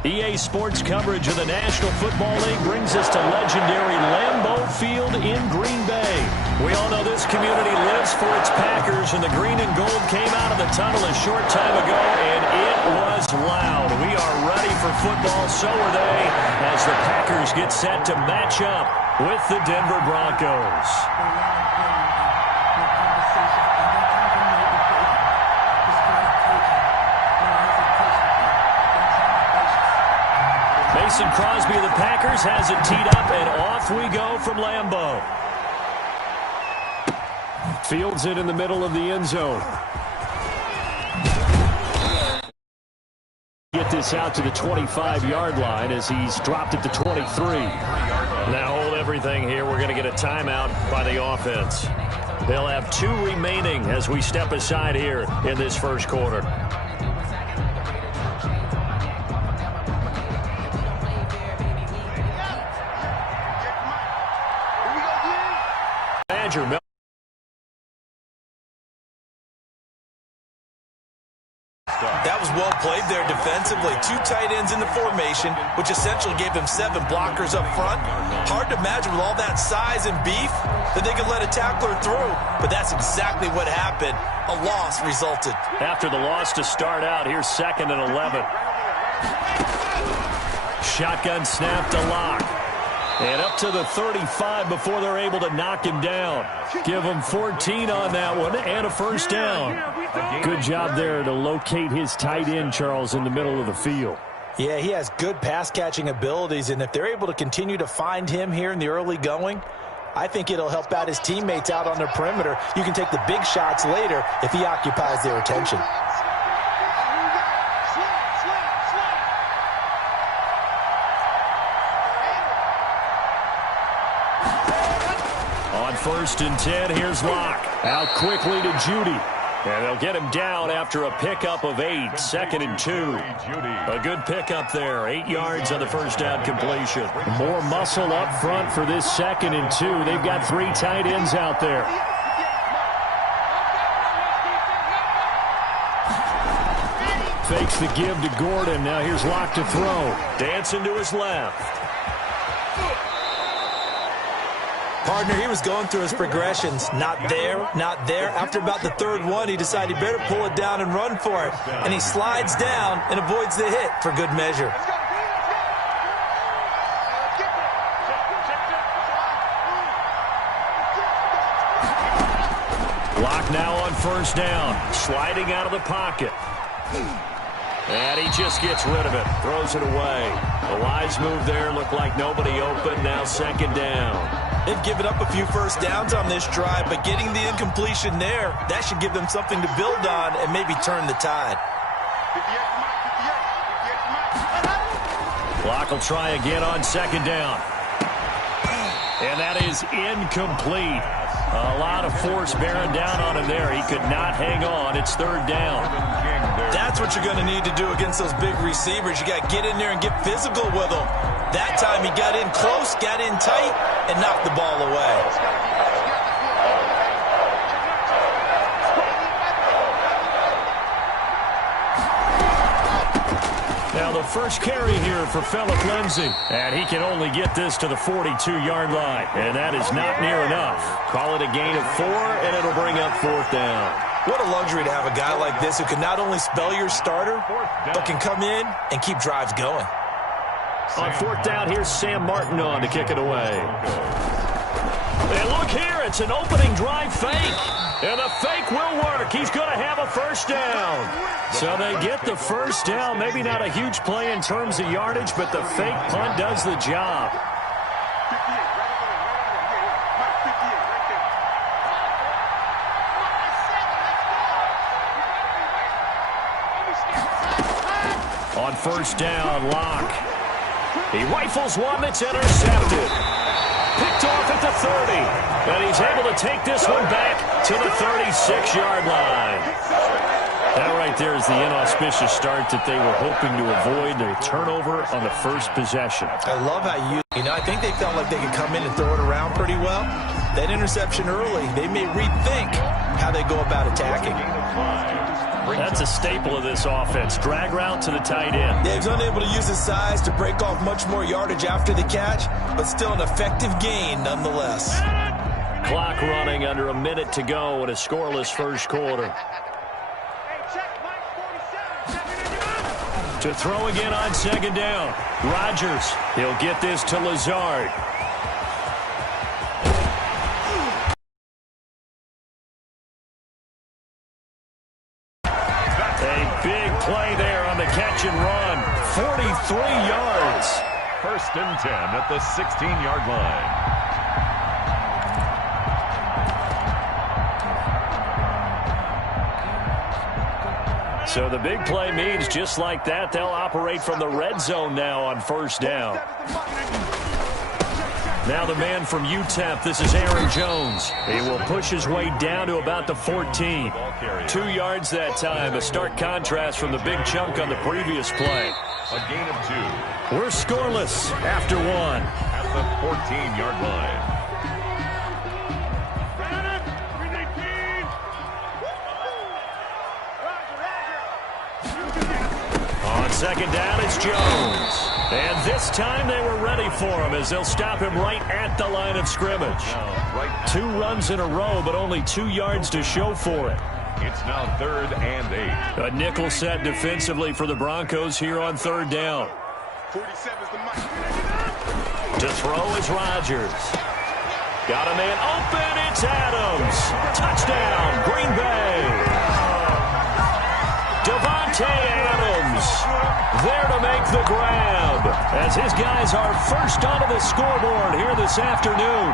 EA Sports coverage of the National Football League brings us to legendary Lambeau Field in Green Bay. We all know this community lives for its Packers, and the green and gold came out of the tunnel a short time ago, and it was loud. We are ready for football, so are they, as the Packers get set to match up with the Denver Broncos. Mason Crosby of the Packers has it teed up, and off we go from Lambeau. Fields it in the middle of the end zone. Get this out to the 25-yard line as he's dropped it to 23. Now hold everything here. We're going to get a timeout by the offense. They'll have 2 remaining as we step aside here in this first quarter. That was well played there defensively. 2 tight ends in the formation, which essentially gave them 7 blockers up front. Hard to imagine with all that size and beef that they could let a tackler through, but that's exactly what happened. A loss resulted. After the loss to start out, here's 2nd and 11. Shotgun snap to Locke. And up to the 35 before they're able to knock him down. Give him 14 on that one and a first down. Good job there to locate his tight end, Charles, in the middle of the field. Yeah, he has good pass-catching abilities, and if they're able to continue to find him here in the early going, I think it'll help out his teammates out on the perimeter. You can take the big shots later if he occupies their attention. On 1st and 10, here's Locke. Out quickly to Judy. And they'll get him down after a pickup of 8. 2nd and 2. A good pickup there. 8 yards on the first down completion. More muscle up front for this 2nd and 2. They've got 3 tight ends out there. Fakes the give to Gordon. Now here's Locke to throw. Dancing to his left. Partner, he was going through his progressions. Not there, not there. After about the 3rd one, he decided he better pull it down and run for it. And he slides down and avoids the hit for good measure. Locke now on 1st down. Sliding out of the pocket. And he just gets rid of it. Throws it away. A wise move there. Looked like nobody open. Now 2nd down. They've given up a few first downs on this drive, but getting the incompletion there, that should give them something to build on and maybe turn the tide. Locke will try again on 2nd down. And that is incomplete. A lot of force bearing down on him there. He could not hang on. It's 3rd down. That's what you're going to need to do against those big receivers. You got to get in there and get physical with them. That time he got in close, got in tight, and knocked the ball away. Now the first carry here for Phillip Lindsay. And he can only get this to the 42-yard line. And that is not near enough. Call it a gain of 4, and it'll bring up 4th down. What a luxury to have a guy like this who can not only spell your starter, but can come in and keep drives going. On 4th down, here's Sam Martin on to kick it away. And look here, it's an opening drive fake. And the fake will work. He's going to have a first down. So they get the first down. Maybe not a huge play in terms of yardage, but the fake punt does the job. On 1st down, Locke. He rifles one that's intercepted. Picked off at the 30. And he's able to take this one back to the 36-yard line. That right there is the inauspicious start that they were hoping to avoid. A turnover on the first possession. I love how I think they felt like they could come in and throw it around pretty well. That interception early, they may rethink how they go about attacking. That's a staple of this offense. Drag route to the tight end. Yeah, he's unable to use his size to break off much more yardage after the catch, but still an effective gain nonetheless. Clock running, under a minute to go in a scoreless first quarter. To throw again on second down. Rodgers, he'll get this to Lazard. A big play there on the catch and run. 43 yards. 1st and 10 at the 16-yard line. So the big play means just like that, they'll operate from the red zone now on 1st down. Now the man from UTEP, this is Aaron Jones. He will push his way down to about the 14. 2 yards that time, a stark contrast from the big chunk on the previous play. A gain of 2. We're scoreless after 1. At the 14-yard line. Second down, it's Jones. And this time they were ready for him as they'll stop him right at the line of scrimmage. 2 runs in a row, but only 2 yards to show for it. It's now 3rd and 8. A nickel set defensively for the Broncos here on 3rd down. To throw is Rodgers. Got a man open, it's Adams. Touchdown, Green Bay. Devontae Adams there to make the grab as his guys are first onto the scoreboard here this afternoon.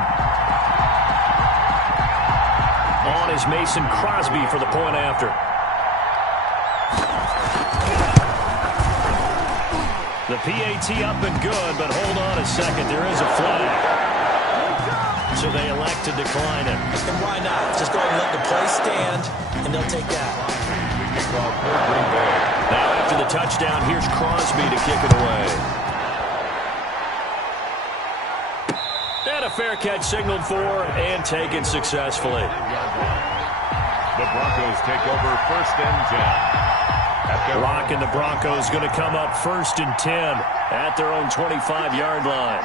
On is Mason Crosby for the point after. The PAT up and good, but hold on a second. There is a flag. So they elect to decline it. And why not? Just go ahead and let the play stand, and they'll take that. Now after the touchdown, here's Crosby to kick it away. And a fair catch signaled for and taken successfully. The Broncos take over 1st and 10. Lock and the Broncos going to come up 1st and 10 at their own 25-yard line.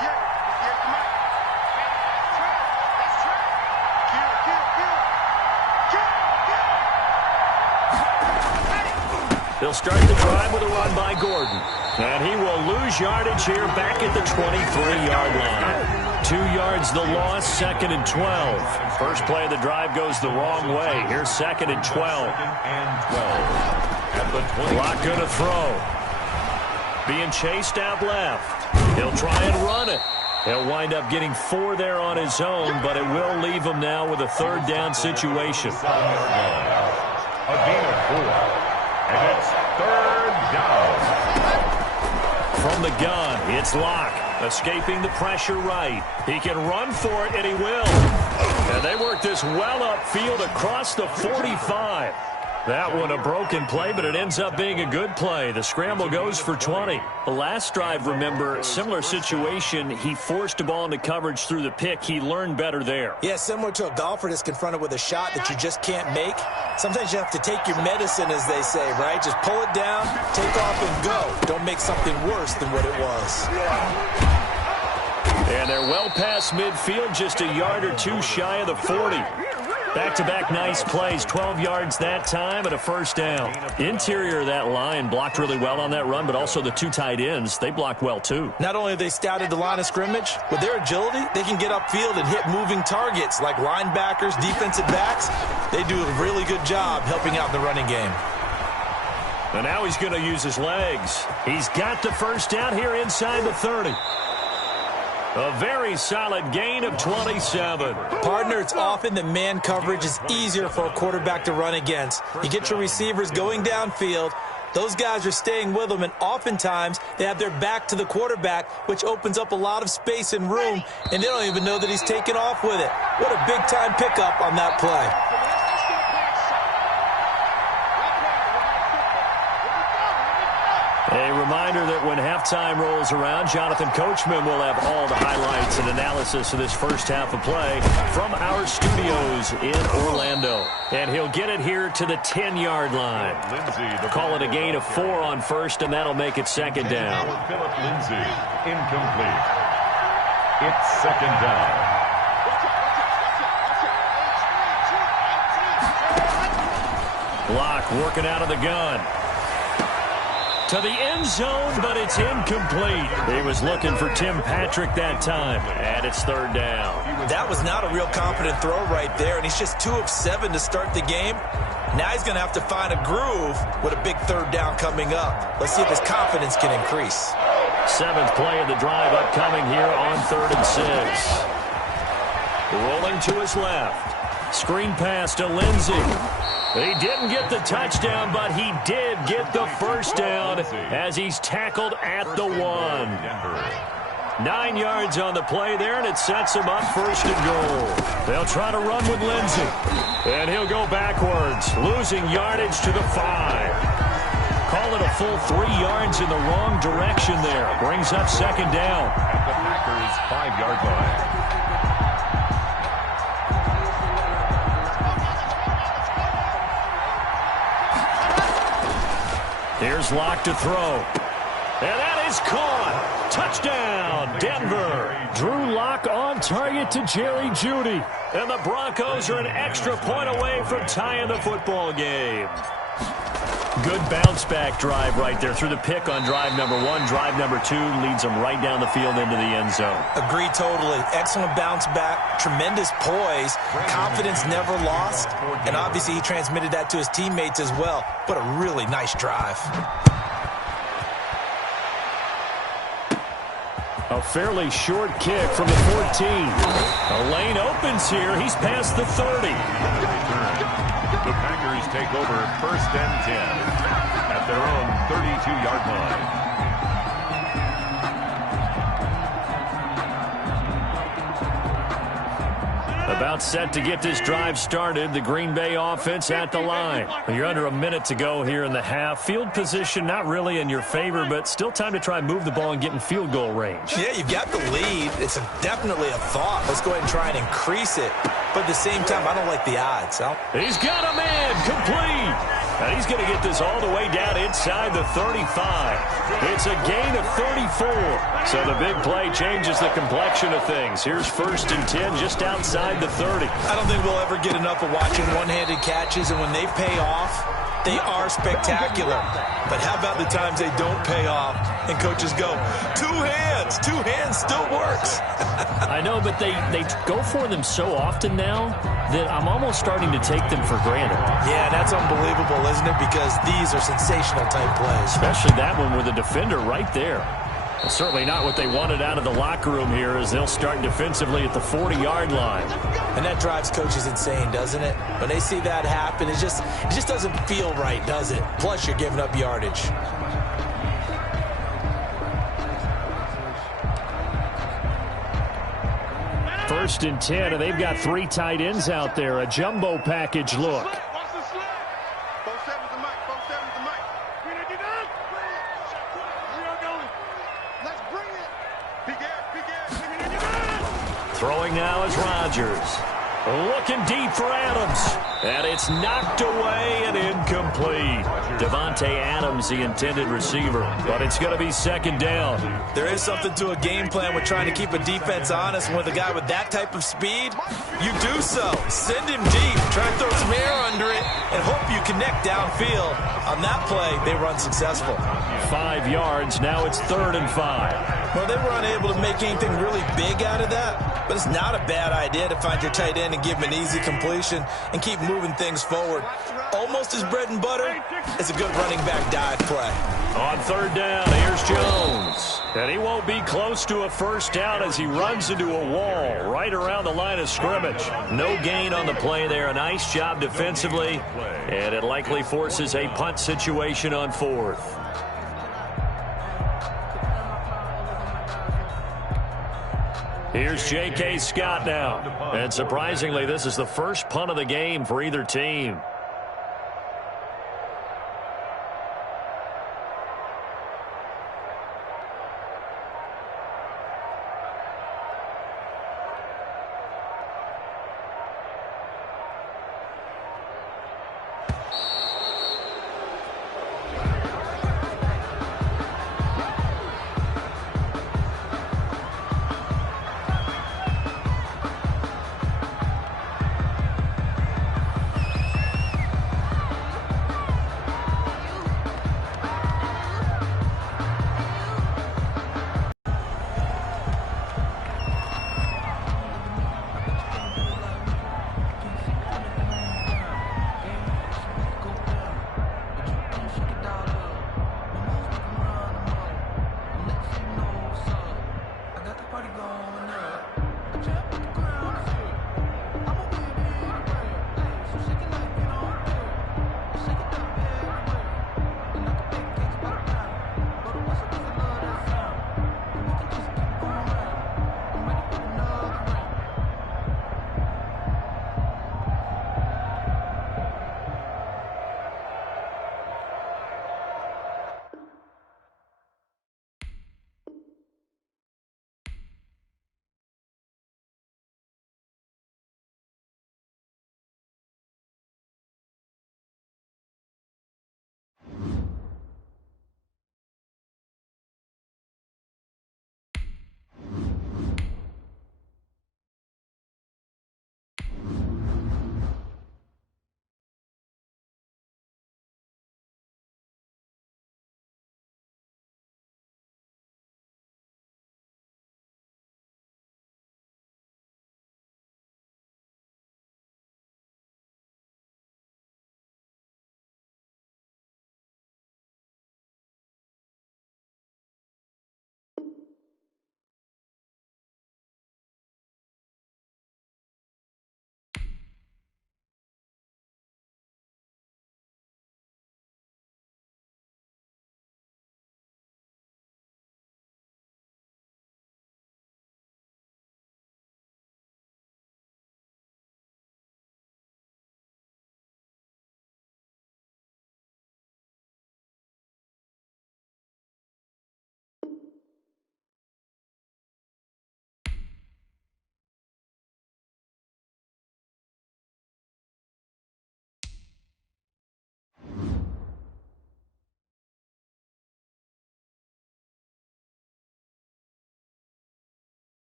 They'll start the drive with a run by Gordon. And he will lose yardage here back at the 23-yard line. 2 yards the loss, 2nd and 12. First play of the drive goes the wrong way. Here's 2nd and 12. At the 20. Clock going to throw. Being chased out left. He'll try and run it. He'll wind up getting 4 there on his own, but it will leave him now with a 3rd down situation. A gain of 4. And it's 3rd down. From the gun, it's Locke. Escaping the pressure right. He can run for it, and he will. And they work this well upfield across the 45. That one a broken play, but it ends up being a good play. The scramble goes for 20. The last drive, remember, similar situation. He forced a ball into coverage through the pick. He learned better there. Yeah, similar to a golfer that's confronted with a shot that you just can't make. Sometimes you have to take your medicine, as they say, right? Just pull it down, take off, and go. Don't make something worse than what it was. And they're well past midfield, just a yard or 2 shy of the 40. Back-to-back nice plays, 12 yards that time and a 1st down. Interior of that line blocked really well on that run, but also the 2 tight ends, they blocked well too. Not only have they scouted the line of scrimmage, with their agility, they can get upfield and hit moving targets like linebackers, defensive backs. They do a really good job helping out in the running game. And now he's going to use his legs. He's got the 1st down here inside the 30. A very solid gain of 27. Partner, it's often that man coverage is easier for a quarterback to run against. You get your receivers going downfield. Those guys are staying with them, and oftentimes they have their back to the quarterback, which opens up a lot of space and room, and they don't even know that he's taken off with it. What a big-time pickup on that play. A reminder that when halftime rolls around, Jonathan Coachman will have all the highlights and analysis of this first half of play from our studios in Orlando. And he'll get it here to the 10-yard line. Call it a gain of 4 on first, and that'll make it second down. Philip Lindsay, incomplete. It's second down. Block working out of the gun. To the end zone, but it's incomplete. He was looking for Tim Patrick that time, and it's third down. That was not a real confident throw right there, and he's just 2 of 7 to start the game. Now he's going to have to find a groove with a big third down coming up. Let's see if his confidence can increase. 7th play of the drive upcoming here on 3rd and 6. Rolling to his left. Screen pass to Lindsay. He didn't get the touchdown, but he did get the first down as he's tackled at the 1. 9 yards on the play there, and it sets him up first and goal. They'll try to run with Lindsay, and he'll go backwards, losing yardage to the 5. Call it a full 3 yards in the wrong direction there. Brings up second down. At the Packers' 5-yard line. Here's Locke to throw. And that is caught. Touchdown, Denver. Drew Locke on target to Jerry Jeudy. And the Broncos are an extra point away from tying the football game. Good bounce-back drive right there through the pick on drive number 1. Drive number 2 leads them right down the field into the end zone. Agree totally. Excellent bounce back. Tremendous poise. Confidence never lost. And obviously he transmitted that to his teammates as well. What a really nice drive. A fairly short kick from the 14. A lane opens here. He's past the 30. The Packers take over 1st and 10 at their own 32-yard line. About set to get this drive started. The Green Bay offense at the line. You're under a minute to go here in the half. Field position not really in your favor, but still time to try and move the ball and get in field goal range. Yeah, you've got the lead. It's definitely a thought. Let's go ahead and try and increase it. But at the same time, I don't like the odds. He's got a man complete. And he's going to get this all the way down inside the 35. It's a gain of 34. So the big play changes the complexion of things. Here's 1st and 10 just outside the 30. I don't think we'll ever get enough of watching one-handed catches, and when they pay off, they are spectacular. But how about the times they don't pay off and coaches go, 2 hands, 2 hands still works. I know, but they go for them so often now that I'm almost starting to take them for granted. Yeah, that's unbelievable, isn't it? Because these are sensational type plays. Especially that one with a defender right there. Well, certainly not what they wanted out of the locker room here as they'll start defensively at the 40-yard line. And that drives coaches insane, doesn't it? When they see that happen, it just doesn't feel right, does it? Plus, you're giving up yardage. First and 10, and they've got 3 tight ends out there. A jumbo package look. Throwing now is Rodgers. Looking deep for Adams. And it's knocked away and incomplete. Devontae Adams, the intended receiver. But it's going to be second down. There is something to a game plan with trying to keep a defense honest. And with a guy with that type of speed, you do so. Send him deep. Try to throw some air under it and hope you connect downfield. On that play, they run successful. 5 yards. Now it's 3rd and 5. Well, they were unable to make anything really big out of that, but it's not a bad idea to find your tight end and give him an easy completion and keep moving things forward. Almost his bread and butter is a good running back dive play. On 3rd down, here's Jones. And he won't be close to a first down as he runs into a wall right around the line of scrimmage. No gain on the play there. A nice job defensively, and it likely forces a punt situation on 4th. Here's J.K. Scott now. And surprisingly, this is the first punt of the game for either team.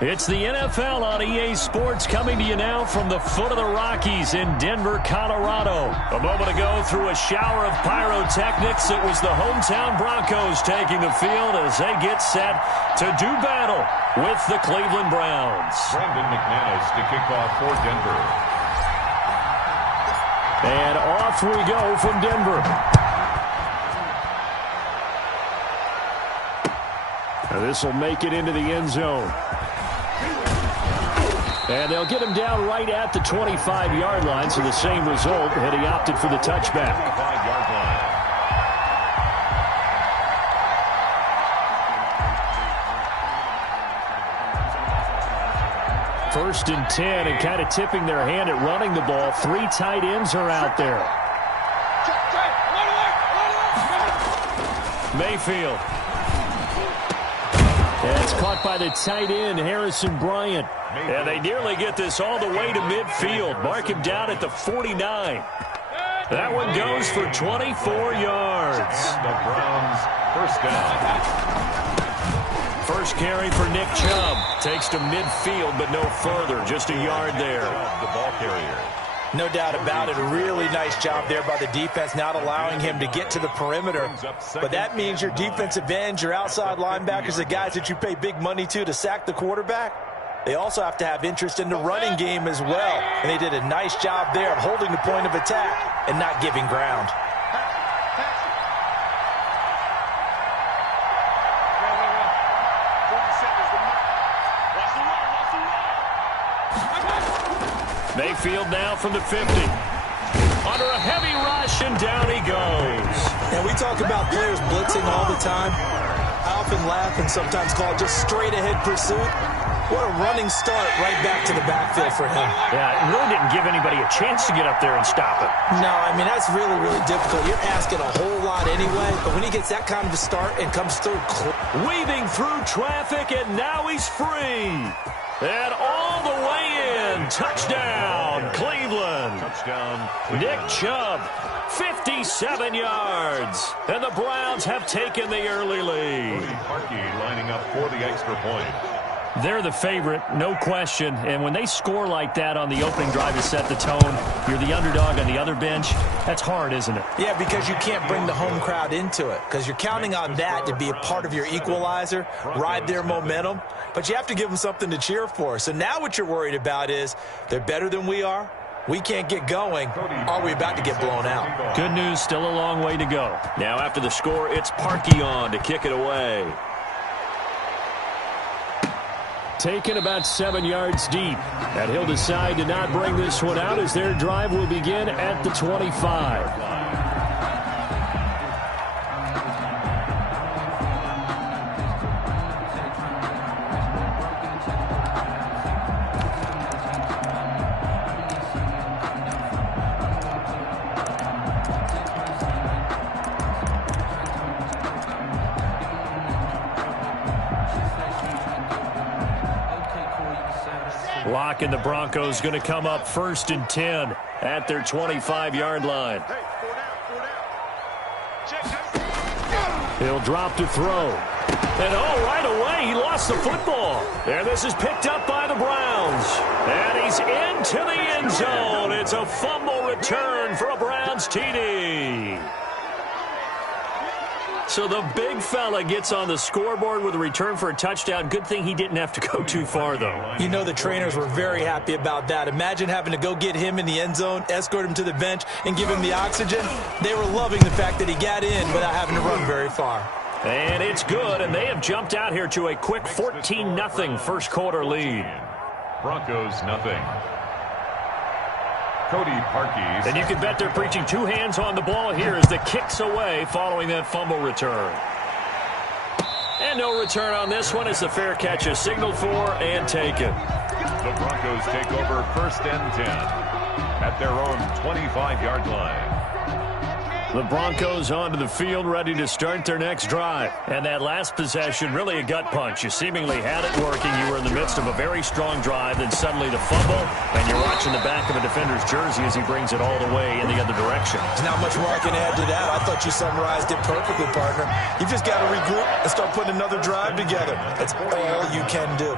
It's the NFL on EA Sports coming to you now from the foot of the Rockies in Denver, Colorado. A moment ago, through a shower of pyrotechnics, it was the hometown Broncos taking the field as they get set to do battle with the Cleveland Browns. Brandon McManus to kick off for Denver. And off we go from Denver. Now this will make it into the end zone. And they'll get him down right at the 25-yard line, so the same result had he opted for the touchback. 25-yard line. 1st and 10, and kind of tipping their hand at running the ball. 3 tight ends are out there. Mayfield. And it's caught by the tight end, Harrison Bryant. And they nearly get this all the way to midfield. Mark him down at the 49. That one goes for 24 yards. The Browns, first down. First carry for Nick Chubb. Takes to midfield, but no further. Just a yard there. The ball carrier. No doubt about it. A really nice job there by the defense, not allowing him to get to the perimeter. But that means your defensive ends, your outside linebackers, the guys that you pay big money to sack the quarterback, they also have to have interest in the running game as well. And they did a nice job there of holding the point of attack and not giving ground. Mayfield now from the 50. Under a heavy rush, and down he goes. And we talk about players blitzing all the time. I often laugh and sometimes call it just straight-ahead pursuit. What a running start right back to the backfield for him. Yeah, it really didn't give anybody a chance to get up there and stop it. No, I mean, that's really, really difficult. You're asking a whole lot anyway, but when he gets that kind of a start and comes through. Weaving through traffic, and now he's free. And all the way in. Touchdown, Cleveland. Touchdown, Nick Chubb, 57 yards. And the Browns have taken the early lead. Parkey lining up for the extra point. They're the favorite, no question. And when they score like that on the opening drive to set the tone, you're the underdog on the other bench. That's hard, isn't it? Yeah, because you can't bring the home crowd into it, because you're counting on that to be a part of your equalizer, ride their momentum. But you have to give them something to cheer for. So now what you're worried about is they're better than we are. We can't get going. Are we about to get blown out? Good news, still a long way to go. Now after the score, it's Parkey on to kick it away. Taken about 7 yards deep. And he'll decide to not bring this one out as their drive will begin at the 25. Lock and the Broncos going to come up 1st and 10 at their 25-yard line. He'll drop to throw. And right away he lost the football. And this is picked up by the Browns. And he's into the end zone. It's a fumble return for a Browns TD. So the big fella gets on the scoreboard with a return for a touchdown. Good thing he didn't have to go too far, though. You know the trainers were very happy about that. Imagine having to go get him in the end zone, escort him to the bench, and give him the oxygen. They were loving the fact that he got in without having to run very far. And it's good, and they have jumped out here to a quick 14-0 first quarter lead. Broncos, nothing. Cody Parkey. And you can bet they're preaching 2 hands on the ball here as the kick's away following that fumble return. And no return on this one as the fair catch is signaled for and taken. The Broncos take over 1st and 10 at their own 25-yard line. The Broncos onto the field, ready to start their next drive. And that last possession, really a gut punch. You seemingly had it working. You were in the midst of a very strong drive, then suddenly the fumble, and you're watching the back of a defender's jersey as he brings it all the way in the other direction. There's not much more I can add to that. I thought you summarized it perfectly, partner. You've just got to regroup and start putting another drive together. That's all you can do.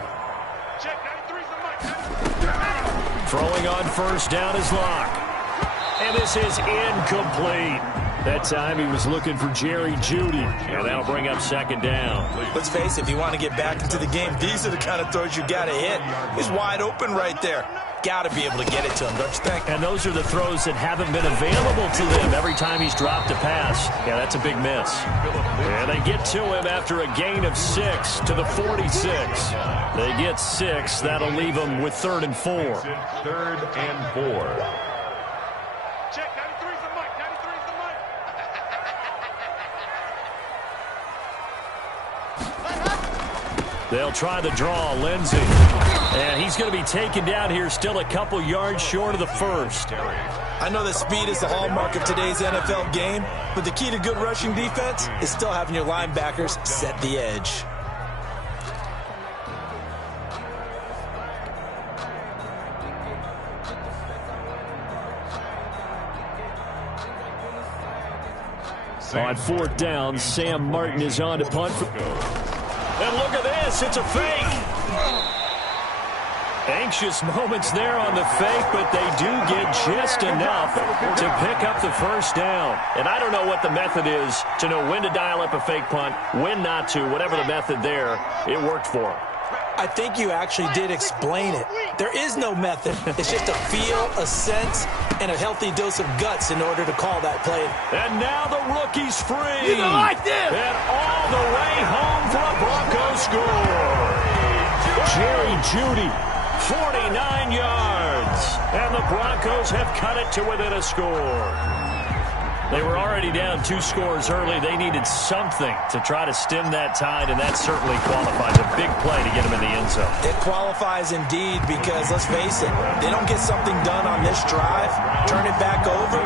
Throwing on first down is Locke. And this is incomplete. That time he was looking for Jerry Jeudy. And that'll bring up second down. Let's face it, if you want to get back into the game, these are the kind of throws you got to hit. He's wide open right there. Got to be able to get it to him, don't you think? And those are the throws that haven't been available to them every time he's dropped a pass. Yeah, that's a big miss. And they get to him after a gain of 6 to the 46. They get 6. That'll leave them with 3rd and 4. 3rd and 4. They'll try the draw, Lindsey. And he's going to be taken down here, still a couple yards short of the first. I know that speed is the hallmark of today's NFL game, but the key to good rushing defense is still having your linebackers set the edge. On 4th down, Sam Martin is on to punt. And look at this, it's a fake. Anxious moments there on the fake, but they do get just enough to pick up the first down. And I don't know what the method is to know when to dial up a fake punt, when not to, whatever the method there, it worked for him. I think you actually did explain it. There is no method. It's just a feel, a sense, and a healthy dose of guts in order to call that play. And now the rookie's free. You don't like this. And all the way home for a Broncos score. Jerry Jeudy, 49 yards. And the Broncos have cut it to within a score. They were already down 2 scores early. They needed something to try to stem that tide, and that certainly qualifies. A big play to get them in the end zone. It qualifies indeed because, let's face it, they don't get something done on this drive, turn it back over.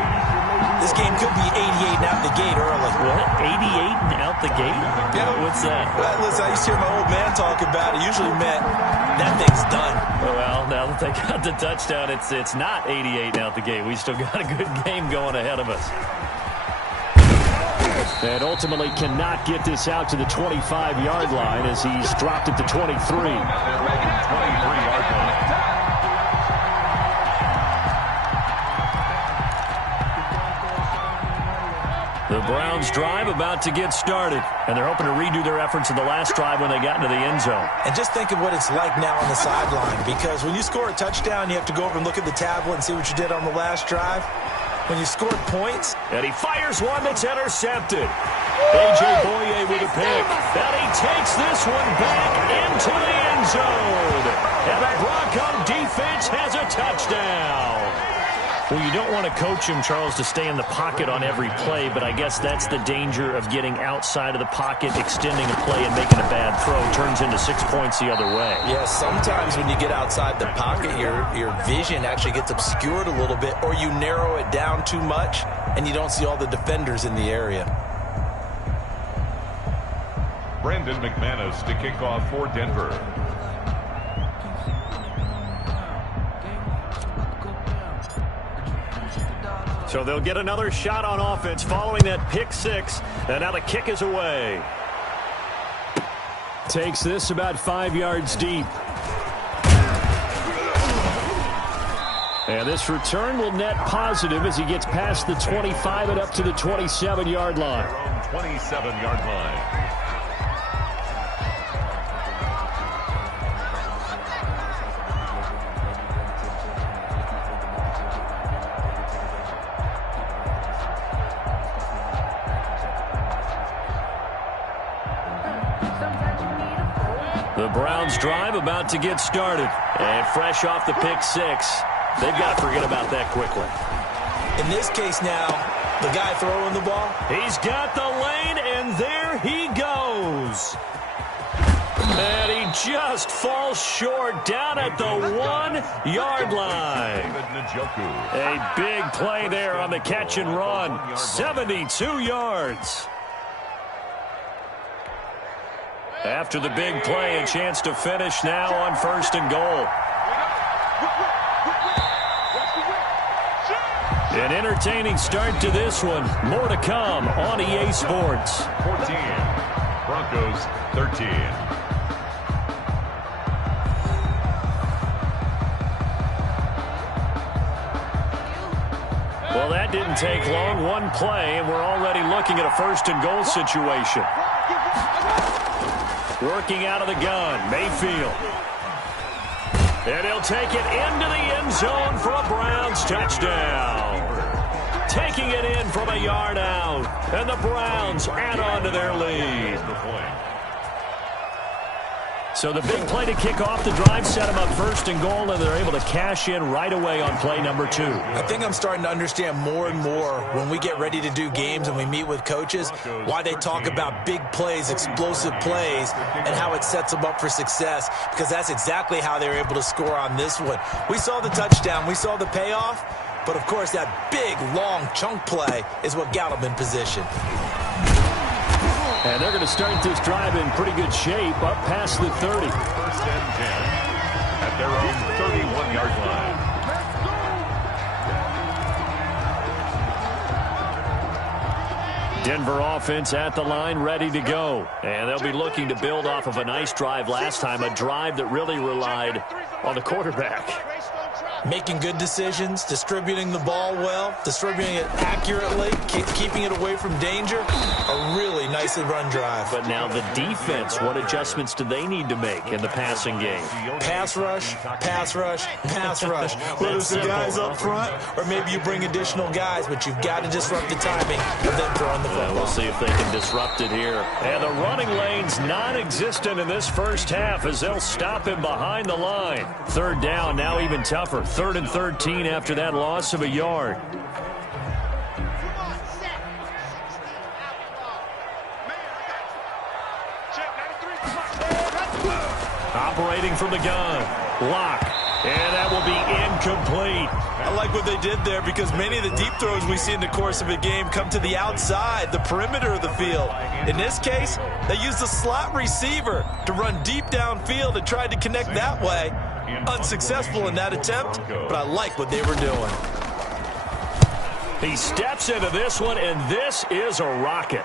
This game could be 88 and out the gate early. What? 88 and out the gate? Yeah. What's that? Well, listen, I used to hear my old man talk about it. Usually meant that thing's done. Well, now that they got the touchdown, it's not 88 and out the gate. We still got a good game going ahead of us. And ultimately cannot get this out to the 25-yard line as he's dropped at the 23. 23-yard line. The Browns drive about to get started, and they're hoping to redo their efforts in the last drive when they got into the end zone. And just think of what it's like now on the sideline, because when you score a touchdown, you have to go over and look at the tablet and see what you did on the last drive. When you scored points. And he fires one that's intercepted. A.J. Boye with a pick. And he takes this one back into the end zone. And the Bronco defense has a touchdown. Well, you don't want to coach him, Charles, to stay in the pocket on every play, but I guess that's the danger of getting outside of the pocket, extending a play, and making a bad throw. Turns into 6 points the other way. Yeah, sometimes when you get outside the pocket, your vision actually gets obscured a little bit, or you narrow it down too much, and you don't see all the defenders in the area. Brandon McManus to kick off for Denver. So they'll get another shot on offense following that pick 6. And now the kick is away. Takes this about 5 yards deep. And this return will net positive as he gets past the 25 and up to the 27-yard line. 27-yard line. The Browns drive about to get started. And fresh off the pick 6, they've got to forget about that quickly. In this case now, the guy throwing the ball. He's got the lane, and there he goes. And he just falls short down at the 1-yard line. A big play there on the catch and run. 72 yards. After the big play, a chance to finish now on 1st and goal. An entertaining start to this one. More to come on EA Sports. 14, Broncos 13. Well, that didn't take long. One play, and we're already looking at a first-and-goal situation. Working out of the gun, Mayfield. And he'll take it into the end zone for a Browns touchdown. Taking it in from a yard out. And the Browns add on to their lead. So the big play to kick off the drive set them up first and goal, and they're able to cash in right away on play number 2. I think I'm starting to understand more and more when we get ready to do games and we meet with coaches why they talk about big plays, explosive plays, and how it sets them up for success, because that's exactly how they were able to score on this one. We saw the touchdown. We saw the payoff. But, of course, that big, long chunk play is what got them in position. And they're going to start this drive in pretty good shape, up past the 30. First and 10 at their own 31-yard line. Denver offense at the line, ready to go. And they'll be looking to build off of a nice drive last time, a drive that really relied on the quarterback. Making good decisions, distributing the ball well, distributing it accurately, keeping it away from danger. A really nicely run drive. But now the defense, what adjustments do they need to make in the passing game? Pass rush, pass rush, pass rush. Whether it's the guys up front or maybe you bring additional guys, but you've got to disrupt the timing of them throwing the football. We'll see if they can disrupt it here. And the running lane's non-existent in this first half as they'll stop him behind the line. Third down, now even tougher. 3rd and 13 after that loss of a yard. Operating from the gun. Lock. And that will be incomplete. I like what they did there because many of the deep throws we see in the course of a game come to the outside, the perimeter of the field. In this case, they used a slot receiver to run deep downfield and tried to connect that way. Unsuccessful in that attempt, but I like what they were doing. He steps into this one, and this is a rocket.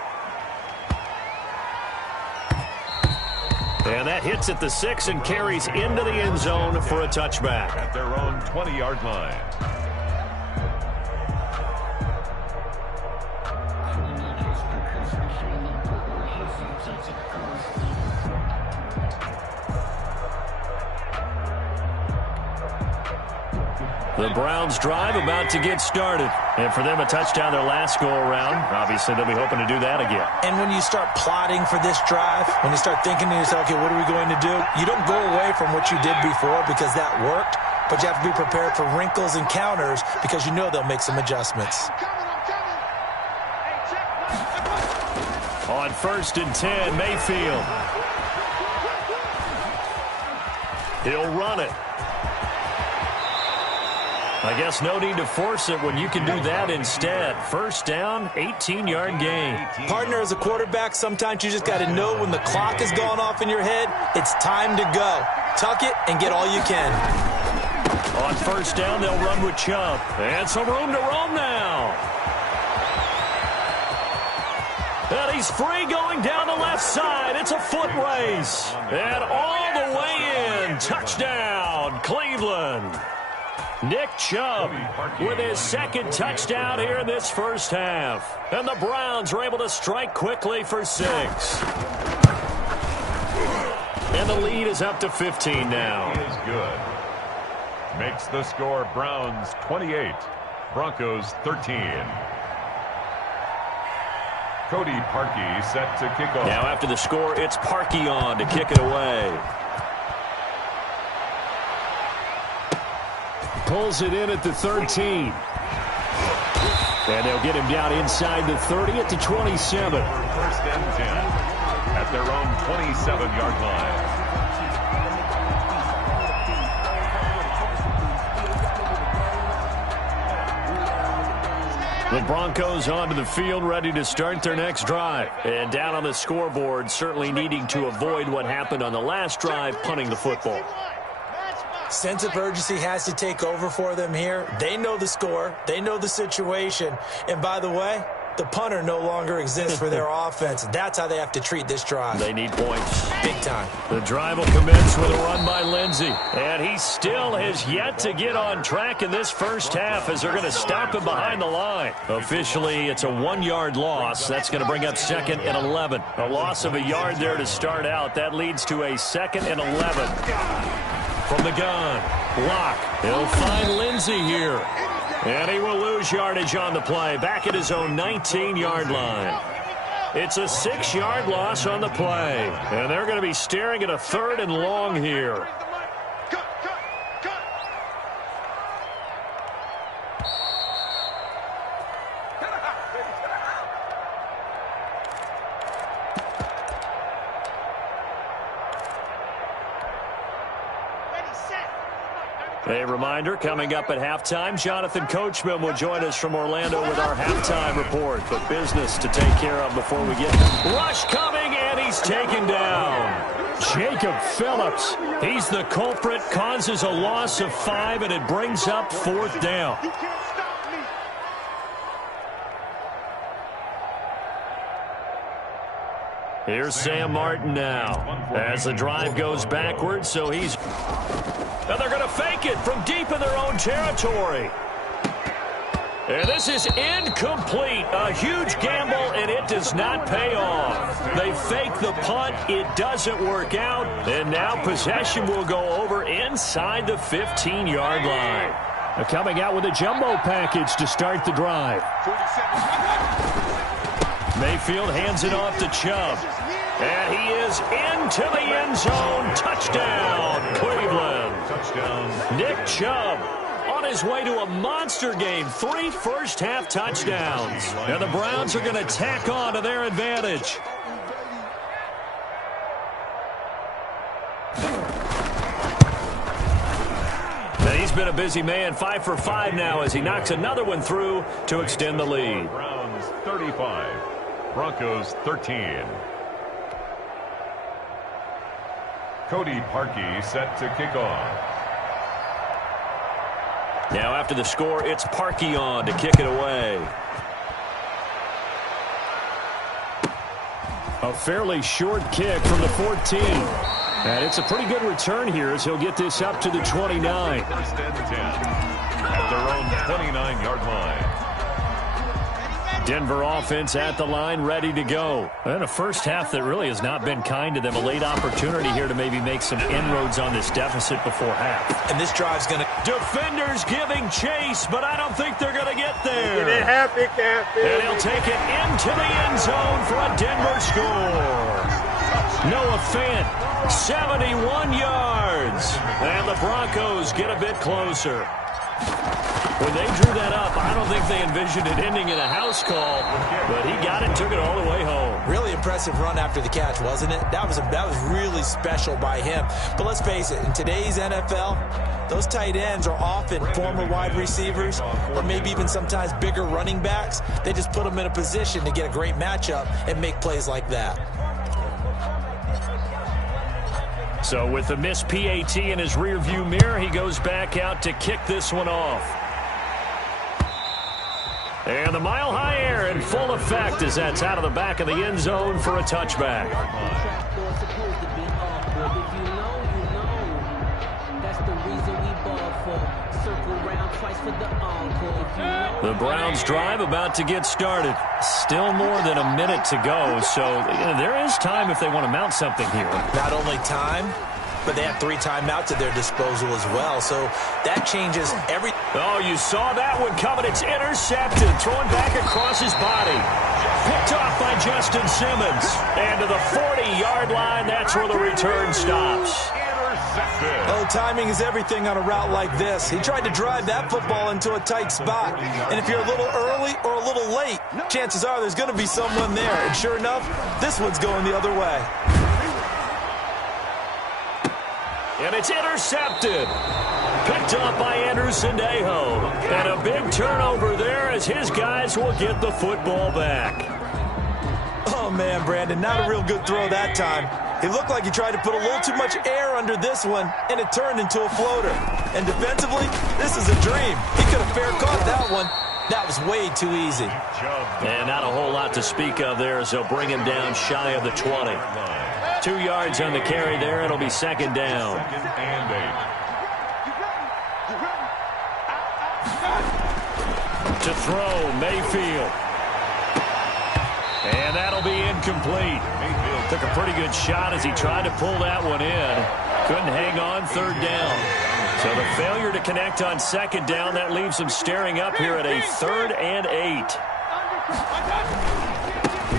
And that hits at the 6 and carries into the end zone for a touchback. At their own 20-yard line. The Browns drive about to get started. And for them, a touchdown their last go-around. Obviously, they'll be hoping to do that again. And when you start plotting for this drive, when you start thinking to yourself, okay, what are we going to do? You don't go away from what you did before because that worked, but you have to be prepared for wrinkles and counters because you know they'll make some adjustments. On 1st and 10, Mayfield. He'll run it. I guess no need to force it when you can do that instead. First down, 18-yard gain. Partner, as a quarterback, sometimes you just got to know when the clock is going off in your head, it's time to go. Tuck it and get all you can. On 1st down, they'll run with Chubb. And some room to roam now. And he's free going down the left side. It's a foot race. And all the way in. Touchdown, Cleveland. Nick Chubb with his 2nd touchdown here in this first half. And the Browns are able to strike quickly for 6. And the lead is up to 15 now. He is good. Makes the score Browns 28, Broncos 13. Cody Parkey set to kick off. Now after the score, it's Parkey on to kick it away. Pulls it in at the 13. And they'll get him down inside the 30 at the 27. 1st and 10 at their own 27-yard line. The Broncos onto the field, ready to start their next drive. And down on the scoreboard, certainly needing to avoid what happened on the last drive, punting the football. Sense of urgency has to take over for them here. They know the score. They know the situation. And by the way, The punter no longer exists for their offense. That's how they have to treat this drive. They need points. Big time. The drive will commence with a run by Lindsey. And he still has yet to get on track in this first half as they're going to stop him behind the line. Officially, it's a 1-yard loss. That's going to bring up 2nd and 11. A loss of a yard there to start out. That leads to a 2nd and 11. From the gun, Locke. He'll find Lindsey here. And he will lose yardage on the play, back at his own 19-yard line. It's a 6-yard loss on the play. And they're going to be staring at a 3rd and long here. A reminder, coming up at halftime, Jonathan Coachman will join us from Orlando with our halftime report. But business to take care of before we get rush coming, and he's taken down. Jacob Phillips, he's the culprit, causes a loss of 5, and it brings up 4th down. Here's Sam Martin now as the drive goes backwards, so he's... Now they're going to fake it from deep in their own territory. And this is incomplete. A huge gamble, and it does not pay off. They fake the punt. It doesn't work out. And now possession will go over inside the 15-yard line. They're coming out with a jumbo package to start the drive. Mayfield hands it off to Chubb. And he is into the end zone. Touchdown, Cleveland. Touchdown. Nick Chubb on his way to a monster game. 3 first-half touchdowns. And the Browns are going to tack on to their advantage. Now he's been a busy man. 5 for 5 now as he knocks another one through to extend the lead. Browns 35, Broncos 13. Cody Parkey set to kick off. Now after the score, it's Parkey on to kick it away. A fairly short kick from the 14. And it's a pretty good return here as he'll get this up to the 29. First and 10 at their own 29-yard line. Denver offense at the line, ready to go. And a first half that really has not been kind to them. A late opportunity here to maybe make some inroads on this deficit before half. And this drive's going to... Defenders giving chase, but I don't think they're going to get there. Get it happy, Captain. And he'll take it into the end zone for a Denver score. Noah Fant, 71 yards. And the Broncos get a bit closer. When they drew that up, I don't think they envisioned it ending in a house call, but he got it, took it all the way home. Really impressive run after the catch, wasn't it? That was really special by him. But let's face it, in today's NFL, those tight ends are often former wide receivers or maybe even sometimes bigger running backs. They just put them in a position to get a great matchup and make plays like that. So with the missed PAT in his rearview mirror, he goes back out to kick this one off. And the mile-high air in full effect as that's out of the back of the end zone for a touchback. The Browns drive about to get started. Still more than a minute to go, so there is time if they want to mount something here. Not only time, but they have 3 timeouts at their disposal as well, so that changes every... Oh, you saw that one coming. It's intercepted, thrown back across his body. Picked off by Justin Simmons. And to the 40-yard line, that's where the return stops. Oh, timing is everything on a route like this. He tried to drive that football into a tight spot. And if you're a little early or a little late, chances are there's going to be someone there. And sure enough, this one's going the other way. And it's intercepted. Picked up by Andrew Sendejo. And a big turnover there as his guys will get the football back. Oh, man, Brandon, not a real good throw that time. He looked like he tried to put a little too much air under this one, and it turned into a floater. And defensively, this is a dream. He could have fair caught that one. That was way too easy. And not a whole lot to speak of there as they'll bring him down shy of the 20. 2 yards on the carry there. It'll be second down. To throw, Mayfield. And that'll be incomplete. Took a pretty good shot as he tried to pull that one in. Couldn't hang on, third down. So the failure to connect on second down, that leaves him staring up here at a 3rd and 8.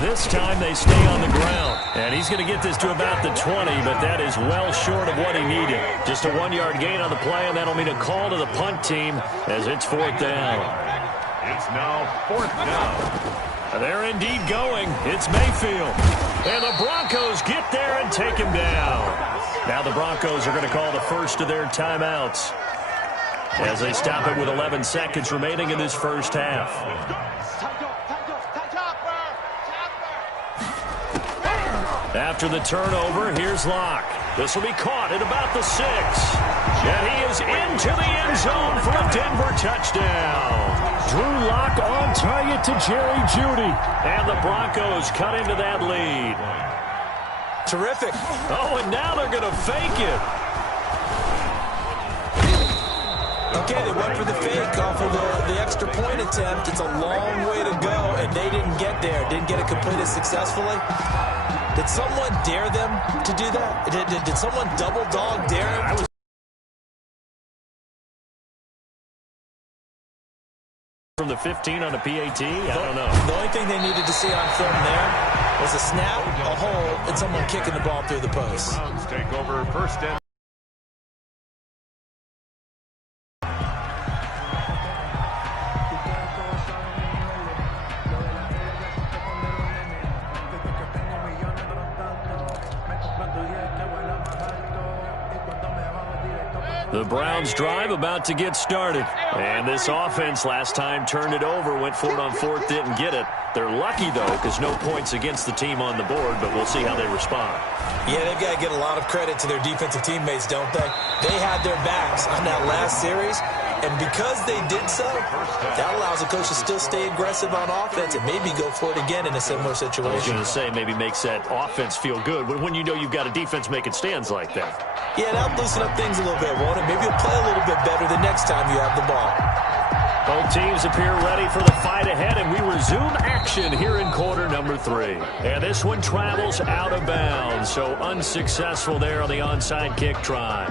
This time they stay on the ground. And he's going to get this to about the 20, but that is well short of what he needed. Just a 1-yard gain on the play, and that'll mean a call to the punt team as it's 4th down. It's now 4th down. They're indeed going. It's Mayfield. And the Broncos get there and take him down. Now the Broncos are going to call the first of their timeouts as they stop it with 11 seconds remaining in this first half. After the turnover, here's Locke. This will be caught at about the 6. And he is into the end zone for a Denver touchdown. Drew Locke on target to Jerry Jeudy. And the Broncos cut into that lead. Terrific. Oh, and now they're going to fake it. Okay, they went for the fake off of the extra point attempt. It's a long way to go, and they didn't get there. Didn't get it completed successfully. Did someone dare them to do that? Did someone double dog dare him? From the 15 on a PAT? I don't know. The only thing they needed to see on film there was a snap, a hole, and someone kicking the ball through the post. Browns take over first and the Browns drive about to get started. And this offense last time turned it over, went for it on 4th, didn't get it. They're lucky, though, because no points against the team on the board, but we'll see how they respond. Yeah, they've got to get a lot of credit to their defensive teammates, don't they? They had their backs on that last series, and because they did so, that allows the coach to still stay aggressive on offense and maybe go for it again in a similar situation. I was going to say maybe makes that offense feel good when you know you've got a defense making stands like that. Yeah, that'll loosen up things a little bit, won't it? Maybe you'll play a little bit better the next time you have the ball. Both teams appear ready for the fight ahead, and we resume action here in quarter number 3. And this one travels out of bounds, so unsuccessful there on the onside kick try.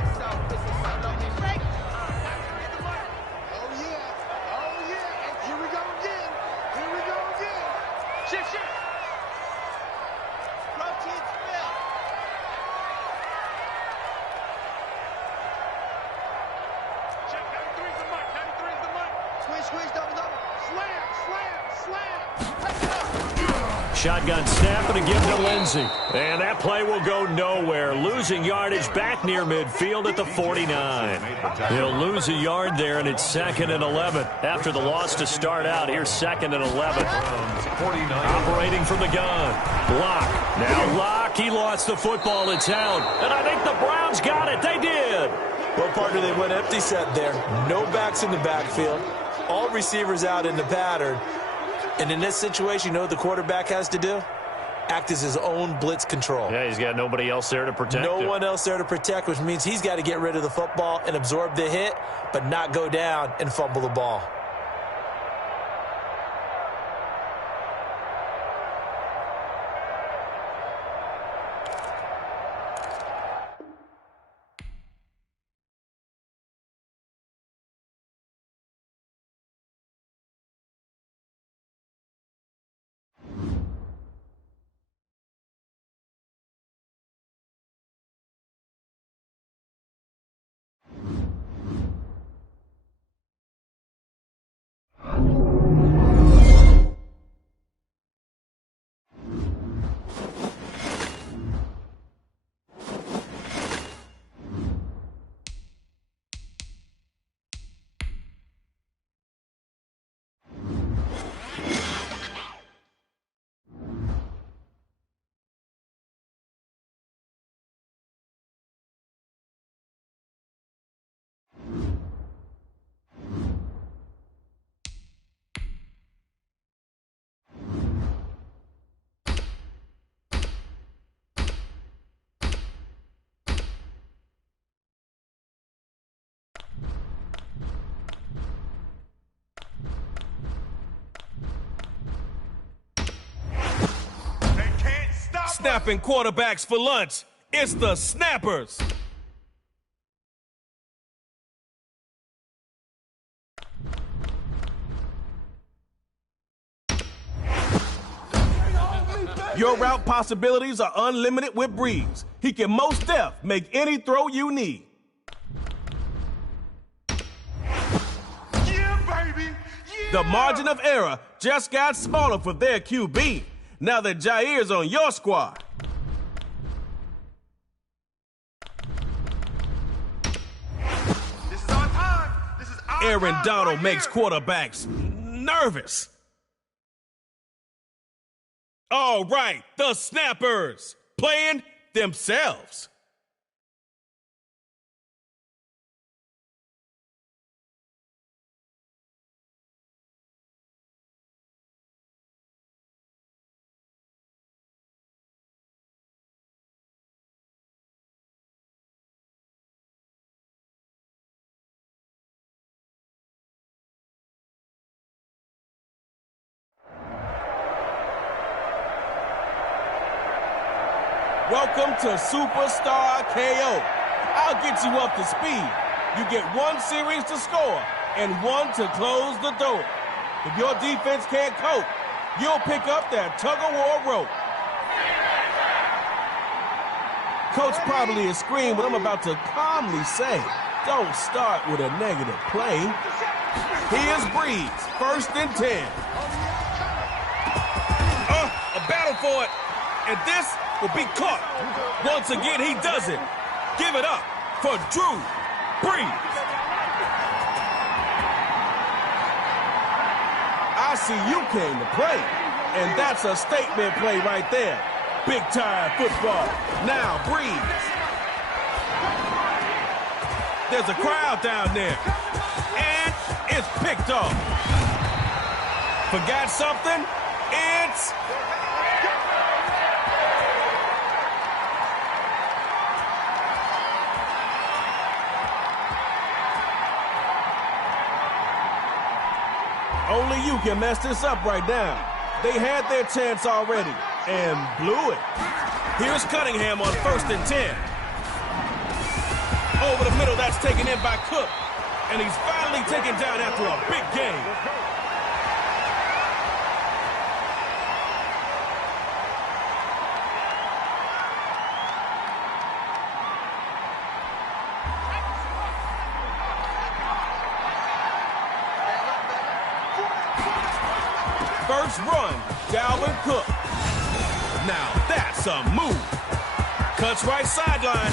Shotgun snap and a give to Lindsey. And that play will go nowhere. Losing yardage back near midfield at the 49. He'll lose a yard there, and it's 2nd and 11. After the loss to start out, here's 2nd and 11. Operating from the gun. Locke. Now Locke, he lost the football. It's out. And I think the Browns got it. They did. Well, partner, they went empty set there. No backs in the backfield. All receivers out in the pattern. And in this situation, you know what the quarterback has to do? Act as his own blitz control. Yeah, he's got nobody else there to protect him. No one else there to protect, which means he's got to get rid of the football and absorb the hit, but not go down and fumble the ball. snapping quarterbacks for lunch. It's the Snappers. Your route possibilities are unlimited with Breeze. He can most def make any throw you need. Yeah, baby. Yeah. The margin of error just got smaller for their QB. Now that Jair's on your squad. This is our time. This is our Aaron time Donald right makes here. quarterbacks nervous. All right, the Snappers playing themselves. Welcome to Superstar KO. I'll get you up to speed. You get one series to score and one to close the door. If your defense can't cope, you'll pick up that tug-of-war rope. Coach probably is screaming what I'm about to calmly say. Don't start with a negative play. Here's Breeze, 1st and 10. A battle for it. And this will be caught. Once again, he does it. Give it up for Drew Brees. I see you came to play. And that's a statement play right there. Big time football. Now Brees. There's a crowd down there. And it's picked off. Forgot something? It's... Only you can mess this up right now. They had their chance already and blew it. Here's Cunningham on 1st and 10. Over the middle, that's taken in by Cook. And he's finally taken down after a big game. First run, Dalvin Cook. Now that's a move. Cuts right sideline.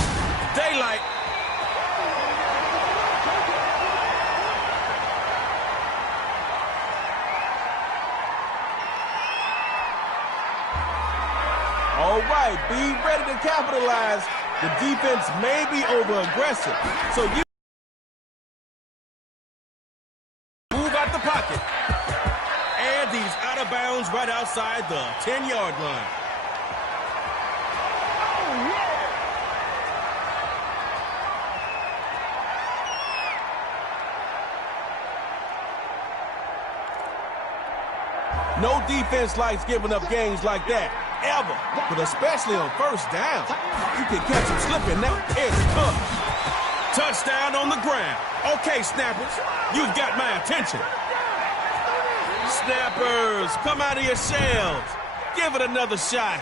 Daylight. All right, be ready to capitalize. The defense may be over-aggressive, so you move out the pocket. And he's out of bounds right outside the 10-yard line. No defense likes giving up games like that, ever. But especially on 1st down. You can catch him slipping now. It's Cook. Touchdown on the ground. Okay, Snappers, you've got my attention. Snappers, come out of your shells. Give it another shot.